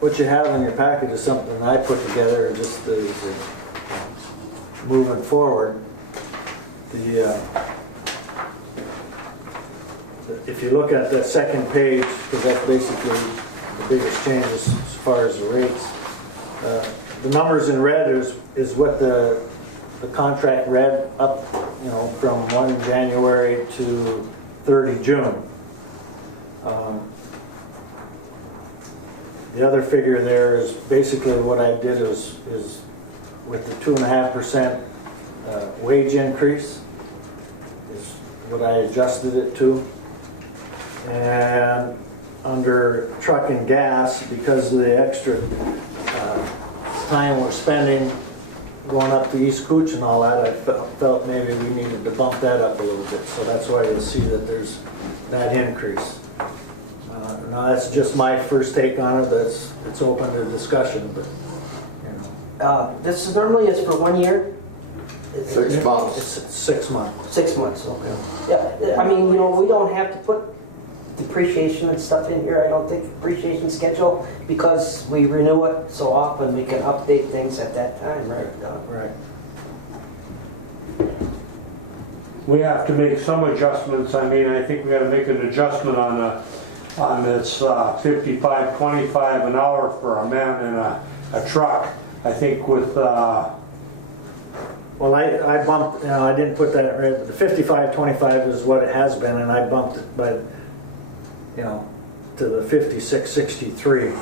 What you have in your package is something I put together just as moving forward. If you look at that second page, because that's basically the biggest changes as far as the rates. The numbers in red is what the contract read up, you know, from 1 January to 30 June. The other figure there is basically what I did is with the 2.5% wage increase is what I adjusted it to. And under truck and gas, because of the extra time we're spending going up to East Cooch and all that, I felt maybe we needed to bump that up a little bit. So that's why you'll see that there's that increase. Now that's just my first take on it. It's open to discussion, but you know, This is normally is for 1 year? 6 months. it's 6 months. 6 months, okay. Yeah, I mean, you know, we don't have to put depreciation and stuff in here, I don't think, depreciation schedule, because we renew it so often, we can update things at that time, right, Don? Right. We have to make some adjustments. I mean, I think we gotta make an adjustment on this 55.25 an hour for a man in a truck. I think with, Well, I bumped, you know, I didn't put that right, but the 55.25 is what it has been, and I bumped it by, you know, to the 56.63.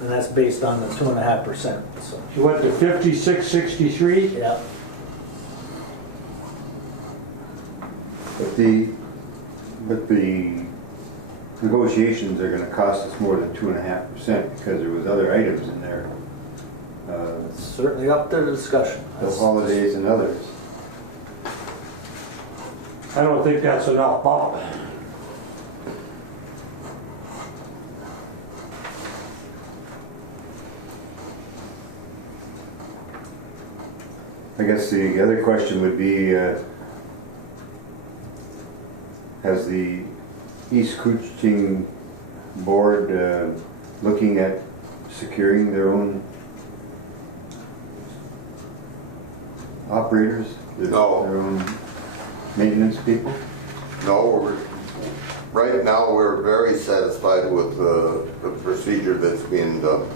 And that's based on the 2.5%, so. you went to 56.63? Yeah. But the negotiations are going to cost us more than 2.5% because there was other items in there. It's certainly up to discussion. The holidays and others. I don't think that's enough bump. I guess the other question would be, has the East Kooching Board looking at securing their own operators? No. Their own maintenance people? No, right now, we're very satisfied with the procedure that's being done.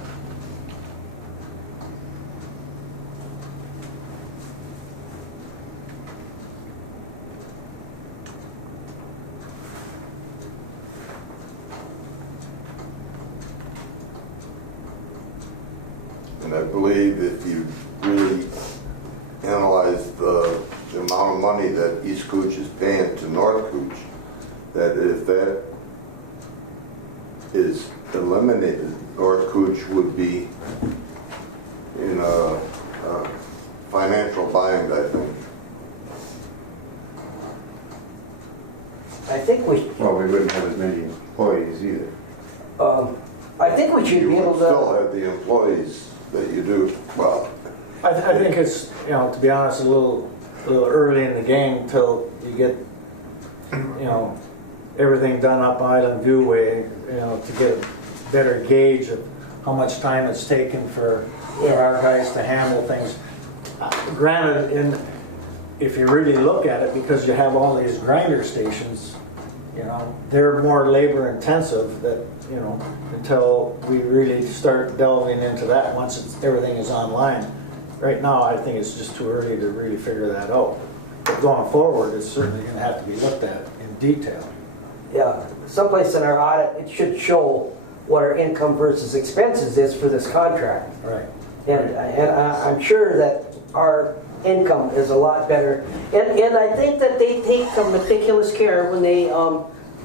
And I believe if you really analyze the amount of money that East Cooch is paying to North Cooch, that if that is eliminated, North Cooch would be in a financial bind, I think. I think we, Well, we wouldn't have as many employees either. I think we should You be able will still to, have the employees that you do. Well, I think it's, you know, to be honest, a little early in the game till you get, you know, everything done up Island View way, you know, to get a better gauge of how much time it's taken for our guys to handle things. Granted, if you really look at it, because you have all these grinder stations, you know, they're more labor intensive that, you know, until we really start delving into that once everything is online. Right now, I think it's just too early to really figure that out. But going forward, it's certainly going to have to be looked at in detail. yeah, someplace in our audit, it should show what our income versus expenses is for this contract. Right. And I'm sure that our income is a lot better. And I think that they take meticulous care when they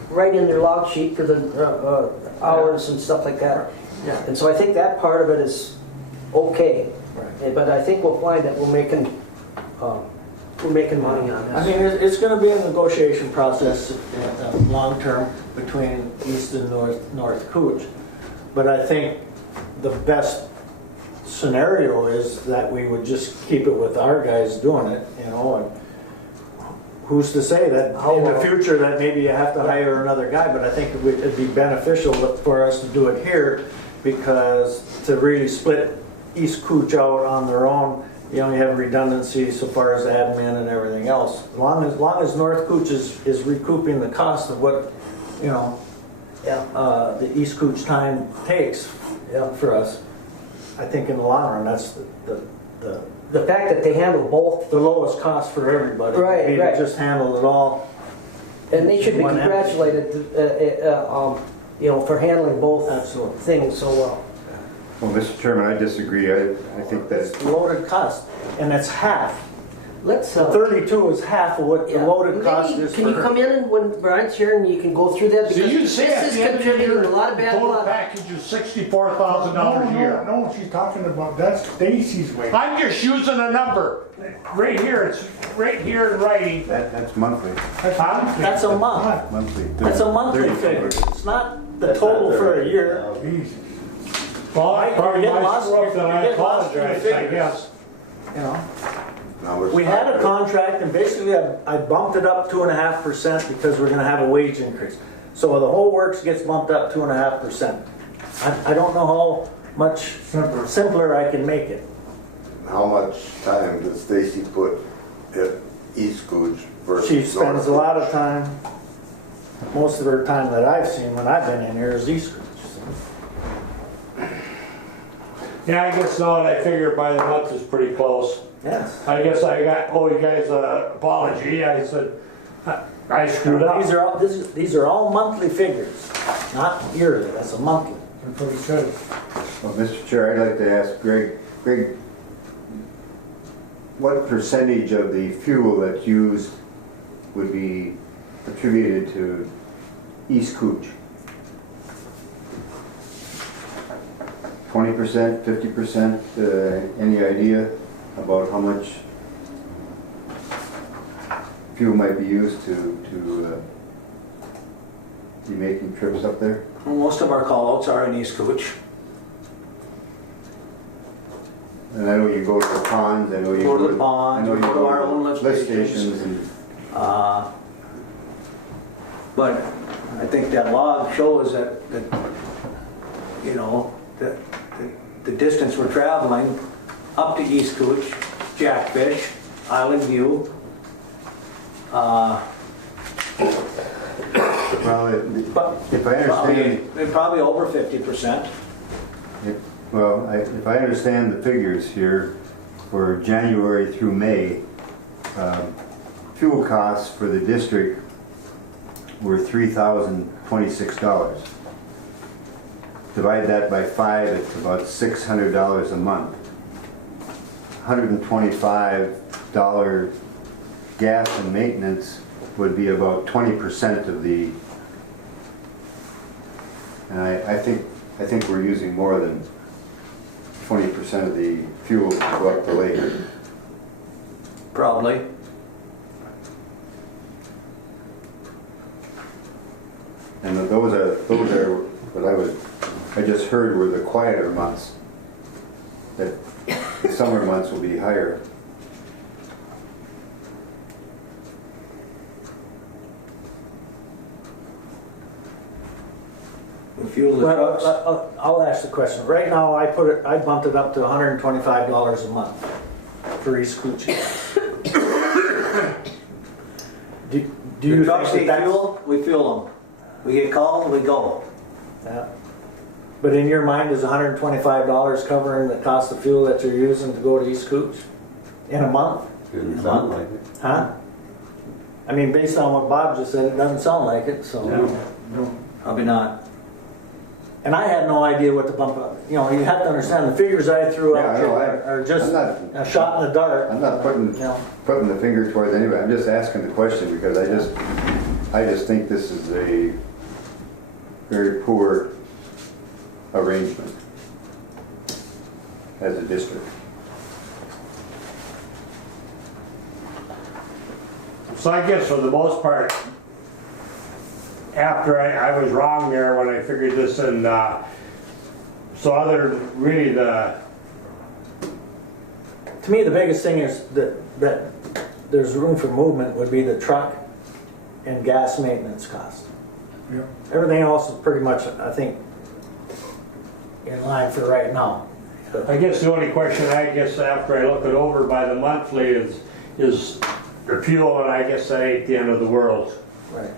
write in their log sheet for the hours and stuff like that. Yeah. And so I think that part of it is okay. Right. But I think we'll find that we're making money on I this. mean, it's going to be a negotiation process long-term between East and North Cooch. But I think the best scenario is that we would just keep it with our guys doing it, you know, and who's to say that in the future that maybe you have to hire another guy, but I think it'd be beneficial for us to do it here, because to really split East Cooch out on their own, you know, you have redundancy so far as admin and everything else. As long as North Cooch is recouping the cost of what, you know, Yeah. the East Cooch time takes for us, I think in the long run, that's The fact that they handle both, the lowest cost for everybody. Right, Maybe right. just handle it all. and they should be One entity. congratulated, you know, for handling both Absolutely. things so well. Well, Mr. Chairman, I disagree. I think that It's loaded cost, and it's half. Let's, 32 is half of what the yeah. loaded cost Maybe, is can for you her. come in and when Brian's here and you can go through that? So Because you say at this the is end of the contributing year, a lot of the bad total blood. package is $64,000 a year. No, she's talking about, that's Stacy's way. I'm just using a number. Right here, it's right here in writing. that's monthly. Huh? That's a month. Monthly. That's a monthly 30. figure. It's not the total for a year. Easy. Well, I You're probably getting my lost- screw up, then I you're getting lost in the apologize, I figures. guess. You know, now it's we had a not- contract, and basically I bumped it up 2.5% because we're going to have a wage increase. So the whole works gets bumped up 2.5%. I don't know how much Simpler. simpler I can make it. How much time does Stacy put at East Cooch versus She North spends a Cooch? lot of time, most of her time that I've seen when I've been in here is East Cooch. Yeah, I guess now that I figure by the month is pretty close. Yes. I guess I owe you guys an apology. I said, I screwed up. These are all monthly figures, not yearly, that's a monthly. That's what he said. Well, Mr. Chair, I'd like to ask Greg, what percentage of the fuel that's used would be attributed to East Cooch? 20%, 50%, any idea about how much fuel might be used to be making trips up there? Most of our callouts are in East Cooch. And I know you go to the ponds, I know you Go to the ponds, I know we you go to our own lift stations. stations and, But I think that log shows that you know, the distance we're traveling up to East Cooch, Jackfish, Island View. well, if I understand, Probably over 50%. if I understand the figures here, for January through May, fuel costs for the district were $3,026. Divide that by 5, it's about $600 a month. $125 gas and maintenance would be about 20% of the, and I think we're using more than 20% of the fuel to go up the lake. Probably. And those are what I just heard were the quieter months. That the summer months will be higher. We fuel the Well, trucks. I'll ask the question. Right now, I bumped it up to $125 a month for East Cooch. Do you The trucks think need that's... fuel, we fuel them. We get called, we go. Yeah. But in your mind, is $125 covering the cost of fuel that you're using to go to East Cooch in a month? Didn't sound like it. Huh? I mean, based on what Bob just said, it doesn't sound like it, so. Probably not. And I had no idea what to bump up. You know, you have to understand, the figures I threw Yeah, out I know, here are just I'm a shot in the dark. I'm not putting You know, the finger towards anybody. I'm just asking the question because I just think this is a very poor arrangement as a district. So I guess for the most part, after I was wrong there when I figured this in, so other, really to me, the biggest thing is that there's room for movement would be the truck and gas maintenance costs. Yeah. Everything else is pretty much, I think, in line for right now. I guess the only question after I look it over by the monthly is the fuel, and I guess that ain't the end of the world. Right.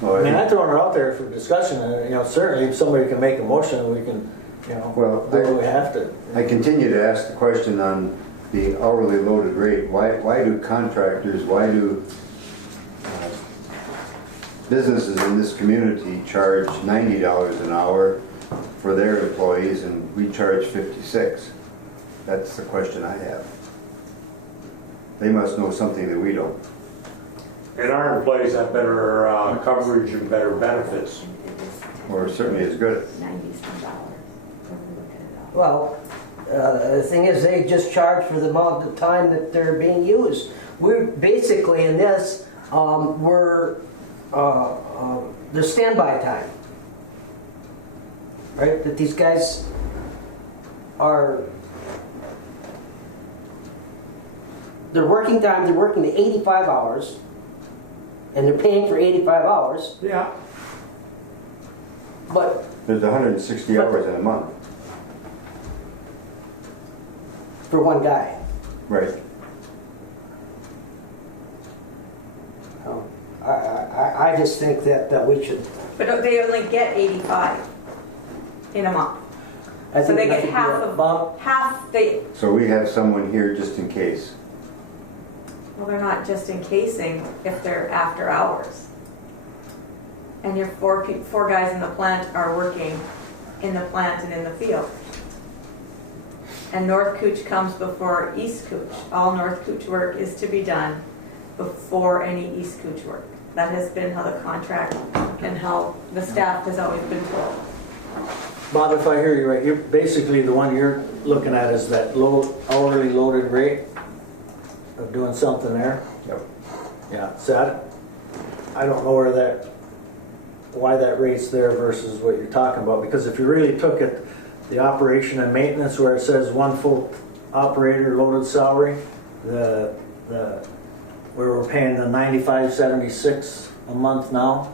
Well, I mean, I'm throwing it out there for discussion, and, you know, certainly if somebody can make a motion, we can, you know, Well, do what we have to. I continue to ask the question on the hourly loaded rate. Why do contractors, why do businesses in this community charge $90 an hour for their employees and we charge $56? That's the question I have. They must know something that we don't. And our employees have better coverage and better benefits. Or certainly as good. Well, the thing is, they just charge for the amount of time that they're being used. We're basically in this, the standby time. Right, that these guys are, their working time, they're working to 85 hours, and they're paying for 85 hours, Yeah. but There's 160 hours in a month. for one guy. Right. I just think that we should. But they only get 85 in a month. I So think they that get should be half a of, bump. So we have someone here just in case. well, they're not just encasing if they're after hours. And your four guys in the plant are working in the plant and in the field. And North Cooch comes before East Cooch. All North Cooch work is to be done before any East Cooch work. That has been how the contract and how the staff has always been told. Bob, if I hear you right, you're basically the one you're looking at is that low hourly loaded rate of doing something there. Yep. Yeah, so I don't know why that rate's there versus what you're talking about, because if you really took it the operation and maintenance where it says one full operator loaded salary, where we're paying the $95.76 a month now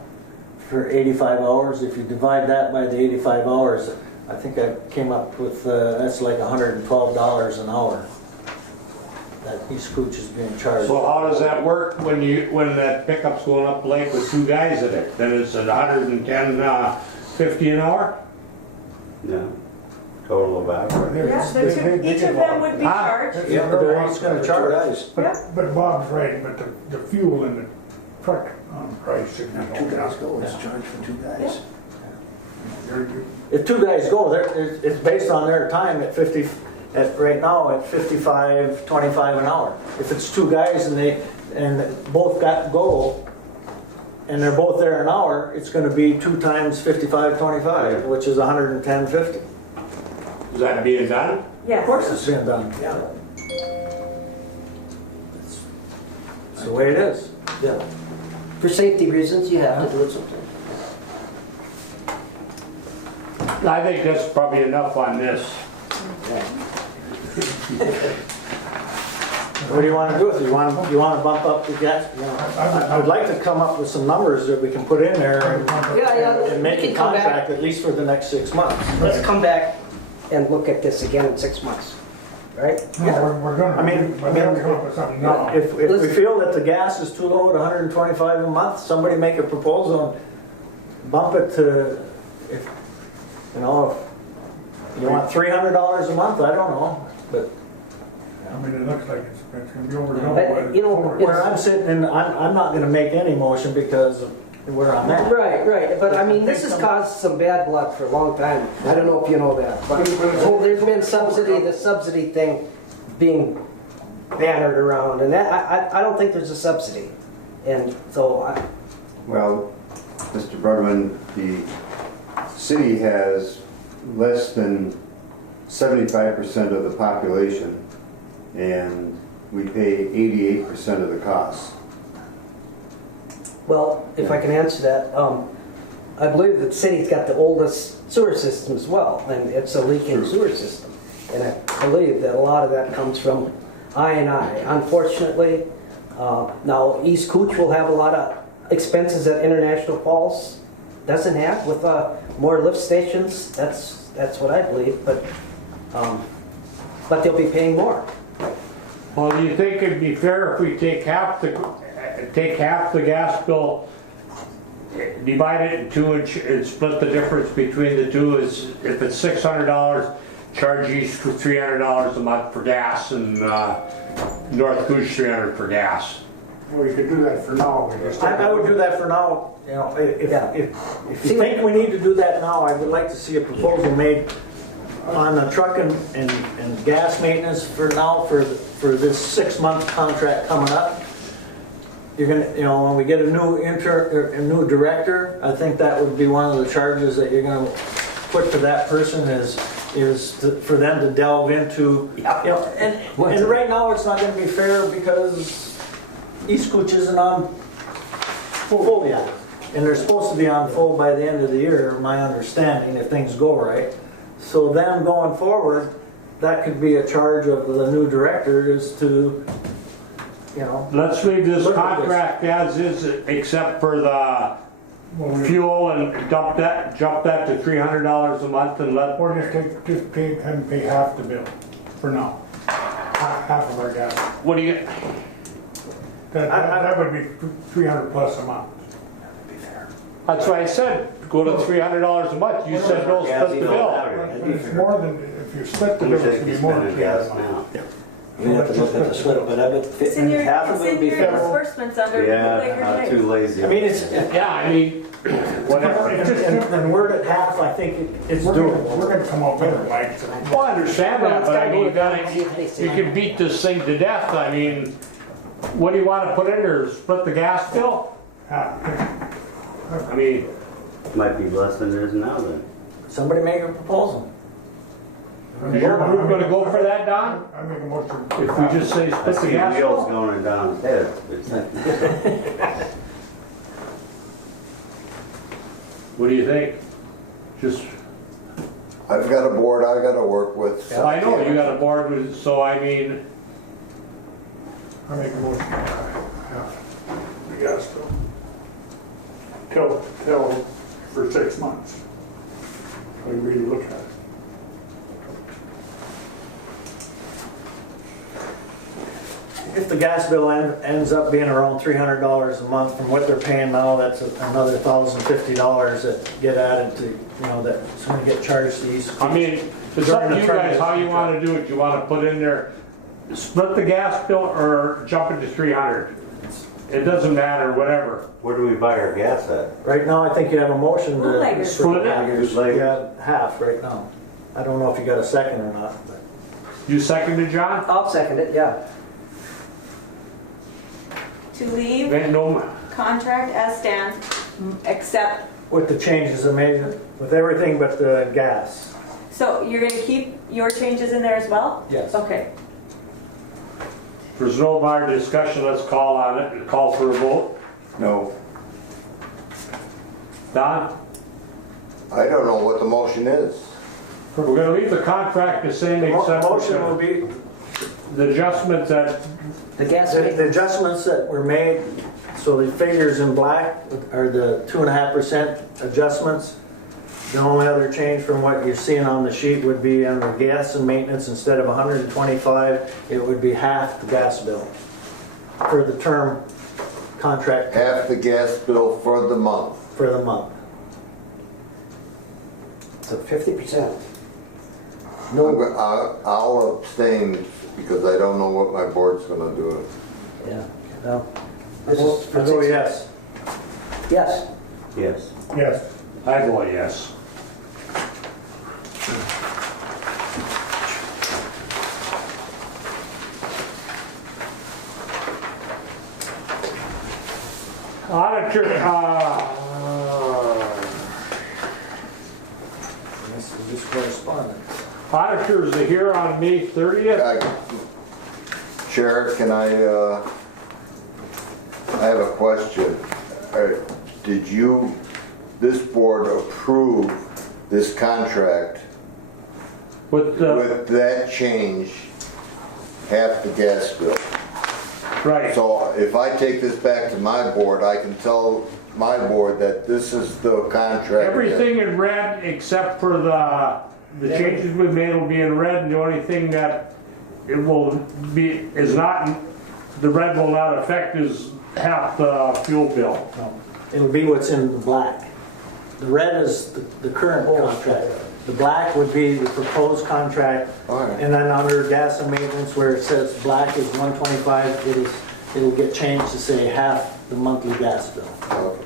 for 85 hours. If you divide that by the 85 hours, I think I came up with, that's like $112 an hour that East Cooch is being charged. So how does that work when that pickup's going up lake with two guys in it? Then it's at 110.50 an hour? Yeah. Total of hours. Yeah, each of them would be charged. Yeah, they're each gonna charge us. But Bob's right, but the fuel and the truck price should be Two going guys up. go, it's charged for two guys. If two guys go, it's based on their time at 50, right now at 55.25 an hour. If it's two guys and both go, and they're both there an hour, it's gonna be 2 times 55.25, which is 110.50. Is that being done? Yes. Of course it's being done. Yeah. It's the way it is. Yeah. For safety reasons, you have to do it sometimes. I think that's probably enough on this. What do you want to do with it? You want to bump up the gas? You know, I would like to come up with some numbers that we can put in there and make we a can come back. contract at least for the next 6 months. Let's come back and look at this again in 6 months, right? No, we're gonna, I mean, but then we come up with something now. If we feel that the gas is too low at 125 a month, somebody make a proposal and bump it to, if you you want $300 a month, I don't know, but I mean, it looks like it's gonna be overdone. But, you know, where I'm sitting, and I'm not gonna make any motion because of where I'm at. Right, but I mean, this has caused some bad blood for a long time. I don't know if you know that, but there's been the subsidy thing being bannered around, and that, I don't think there's a subsidy. And so, Well, Mr. Brugman, the city has less than 75% of the population, and we pay 88% of the costs. well, if I can answer that, I believe that the city's got the oldest sewer system as well, and it's a leaking sewer system. And I believe that a lot of that comes from I&I. Unfortunately, now East Cooch will have a lot of expenses that International Falls doesn't have with more lift stations. That's what I believe, but they'll be paying more. Well, do you think it'd be fair if we take half the gas bill, divide it in two and split the difference between the two? Is if it's $600, charge East $300 a month for gas, and North Cooch $300 for gas. We could do that for now. We just- I would do that for now, you know, if you think we need to do that now, I would like to see a proposal made on the truck and gas maintenance for now, for this 6-month contract coming up. You're gonna, you know, when we get a new director, I think that would be one of the charges that you're gonna put to that person for them to delve into, you know, and right now it's not gonna be fair because East Cooch isn't on full yet. And they're supposed to be on full by the end of the year, my understanding, if things go right. So then going forward, that could be a charge of the new director is to, you know. Let's leave this Look at this. contract as is, except for the fuel, and jump that to $300 a month and let. Or just pay half the bill for now. Half of our gas. What do you? That would be 300 plus a month. That's what I said. Go to $300 a month. You said no, split the bill. But it's more than, if you split the bill, it's gonna be more than 300 a month. We have to look at the split, but I bet It's in your, half of it would be fair. disbursements under Yeah, Laker I'm Lake. too lazy. I mean, it's, Yeah, I mean, whatever. and word at half, I think it's We're doable. gonna come up with it, Mike. Well, I understand that, but I mean, you can beat this thing to death. I mean, what do you want to put in there? Split the gas bill? I mean, Might be less than it is now then. Somebody make a proposal. you're going to go for that, Don? I make a motion. If we just say I split the see gas wheels bill? going down his head. What do you think? Just, I've got a board I gotta work with. I know you got a board with, so I mean, I make a motion. Yeah. The gas bill. Till for 6 months. I really look at it. If the gas bill ends up being around $300 a month from what they're paying now, that's another $1,050 that get added to, you know, that's gonna get charged to these. I mean, it's up to you guys how you wanna do it. You wanna put in there, split the gas bill or jump it to 300? It doesn't matter, whatever. Where do we buy our gas at? Right now, I think you have a motion to. Bootleggers. Split it? Yeah, half right now. I don't know if you got a second or not, but. You seconded, John? I'll second it, yeah. To leave Ain't no, contract as stands, except, With the changes I made, with everything but the gas. so you're gonna keep your changes in there as well? Yes. Okay. if there's no more discussion, let's call on it, and call for a vote. No. Don? I don't know what the motion is. We're gonna leave the contract the same except Motion will be, the adjustments that, The gas the maintenance, adjustments that were made, so the figures in black are the 2.5% adjustments. The only other change from what you're seeing on the sheet would be on the gas and maintenance, instead of 125, it would be half the gas bill for the term contract Half the gas bill for the month. for the month. so 50%. I'll abstain because I don't know what my board's gonna do. Yeah. No. This is for I go 6 yes. Yes. Yes. Yes. I go yes. Auditor, This is just correspondence. auditors are here on May 30th. Chair, can I have a question. Did you, this board approve this contract With, with that change, half the gas bill? right, So if I take this back to my board, I can tell my board that this is the contract. everything in red except for the changes we've made will be in red, and the only thing that it will be, is not, the red will not affect is half the fuel bill. No, it'll be what's in the black. The red is the current contract. The black would be the proposed contract. All right. And then under gas and maintenance, where it says black is 125, it'll get changed to say half the monthly gas bill. Okay.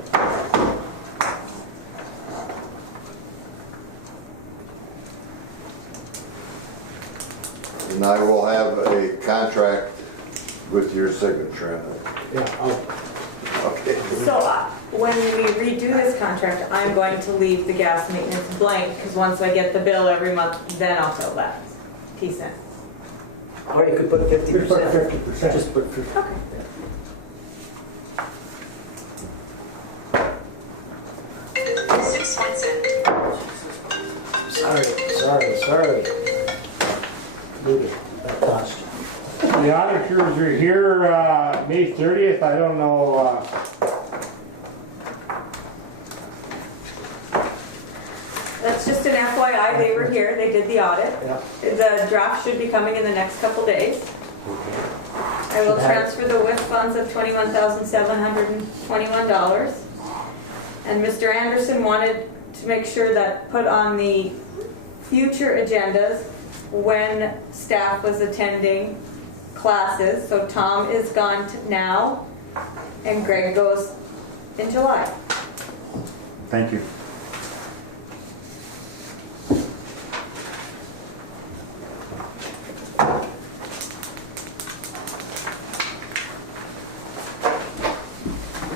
And I will have a contract with your signature on it. Yeah, Okay. So when we redo this contract, I'm going to leave the gas maintenance blank, because once I get the bill every month, then I'll fill that piece in. Or you could put We put 50%. 50%. just put, Okay. Sorry. that cost you. The auditors are here, May 30th, I don't know, That's just an FYI, they were here, they did the audit. Yeah. The draft should be coming in the next couple days. I will transfer the WIF funds of $21,721. And Mr. Anderson wanted to make sure that put on the future agendas when staff was attending classes. So Tom is gone now, and Greg goes in July. Thank you.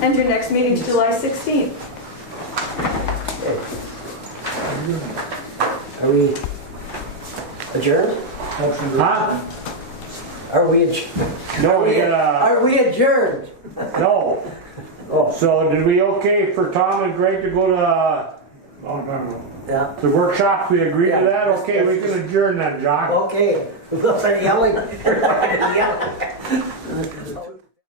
And your next meeting's July 16th. Are we adjourned? huh? Are we adjourned? No, we gotta, Are we adjourned? no. So did we okay for Tom and Greg to go to Long time ago. Yeah, The workshop, we agreed to Yeah, that? that's- Okay, we that's can adjourn then, John. okay. We're not yelling. We're not yelling.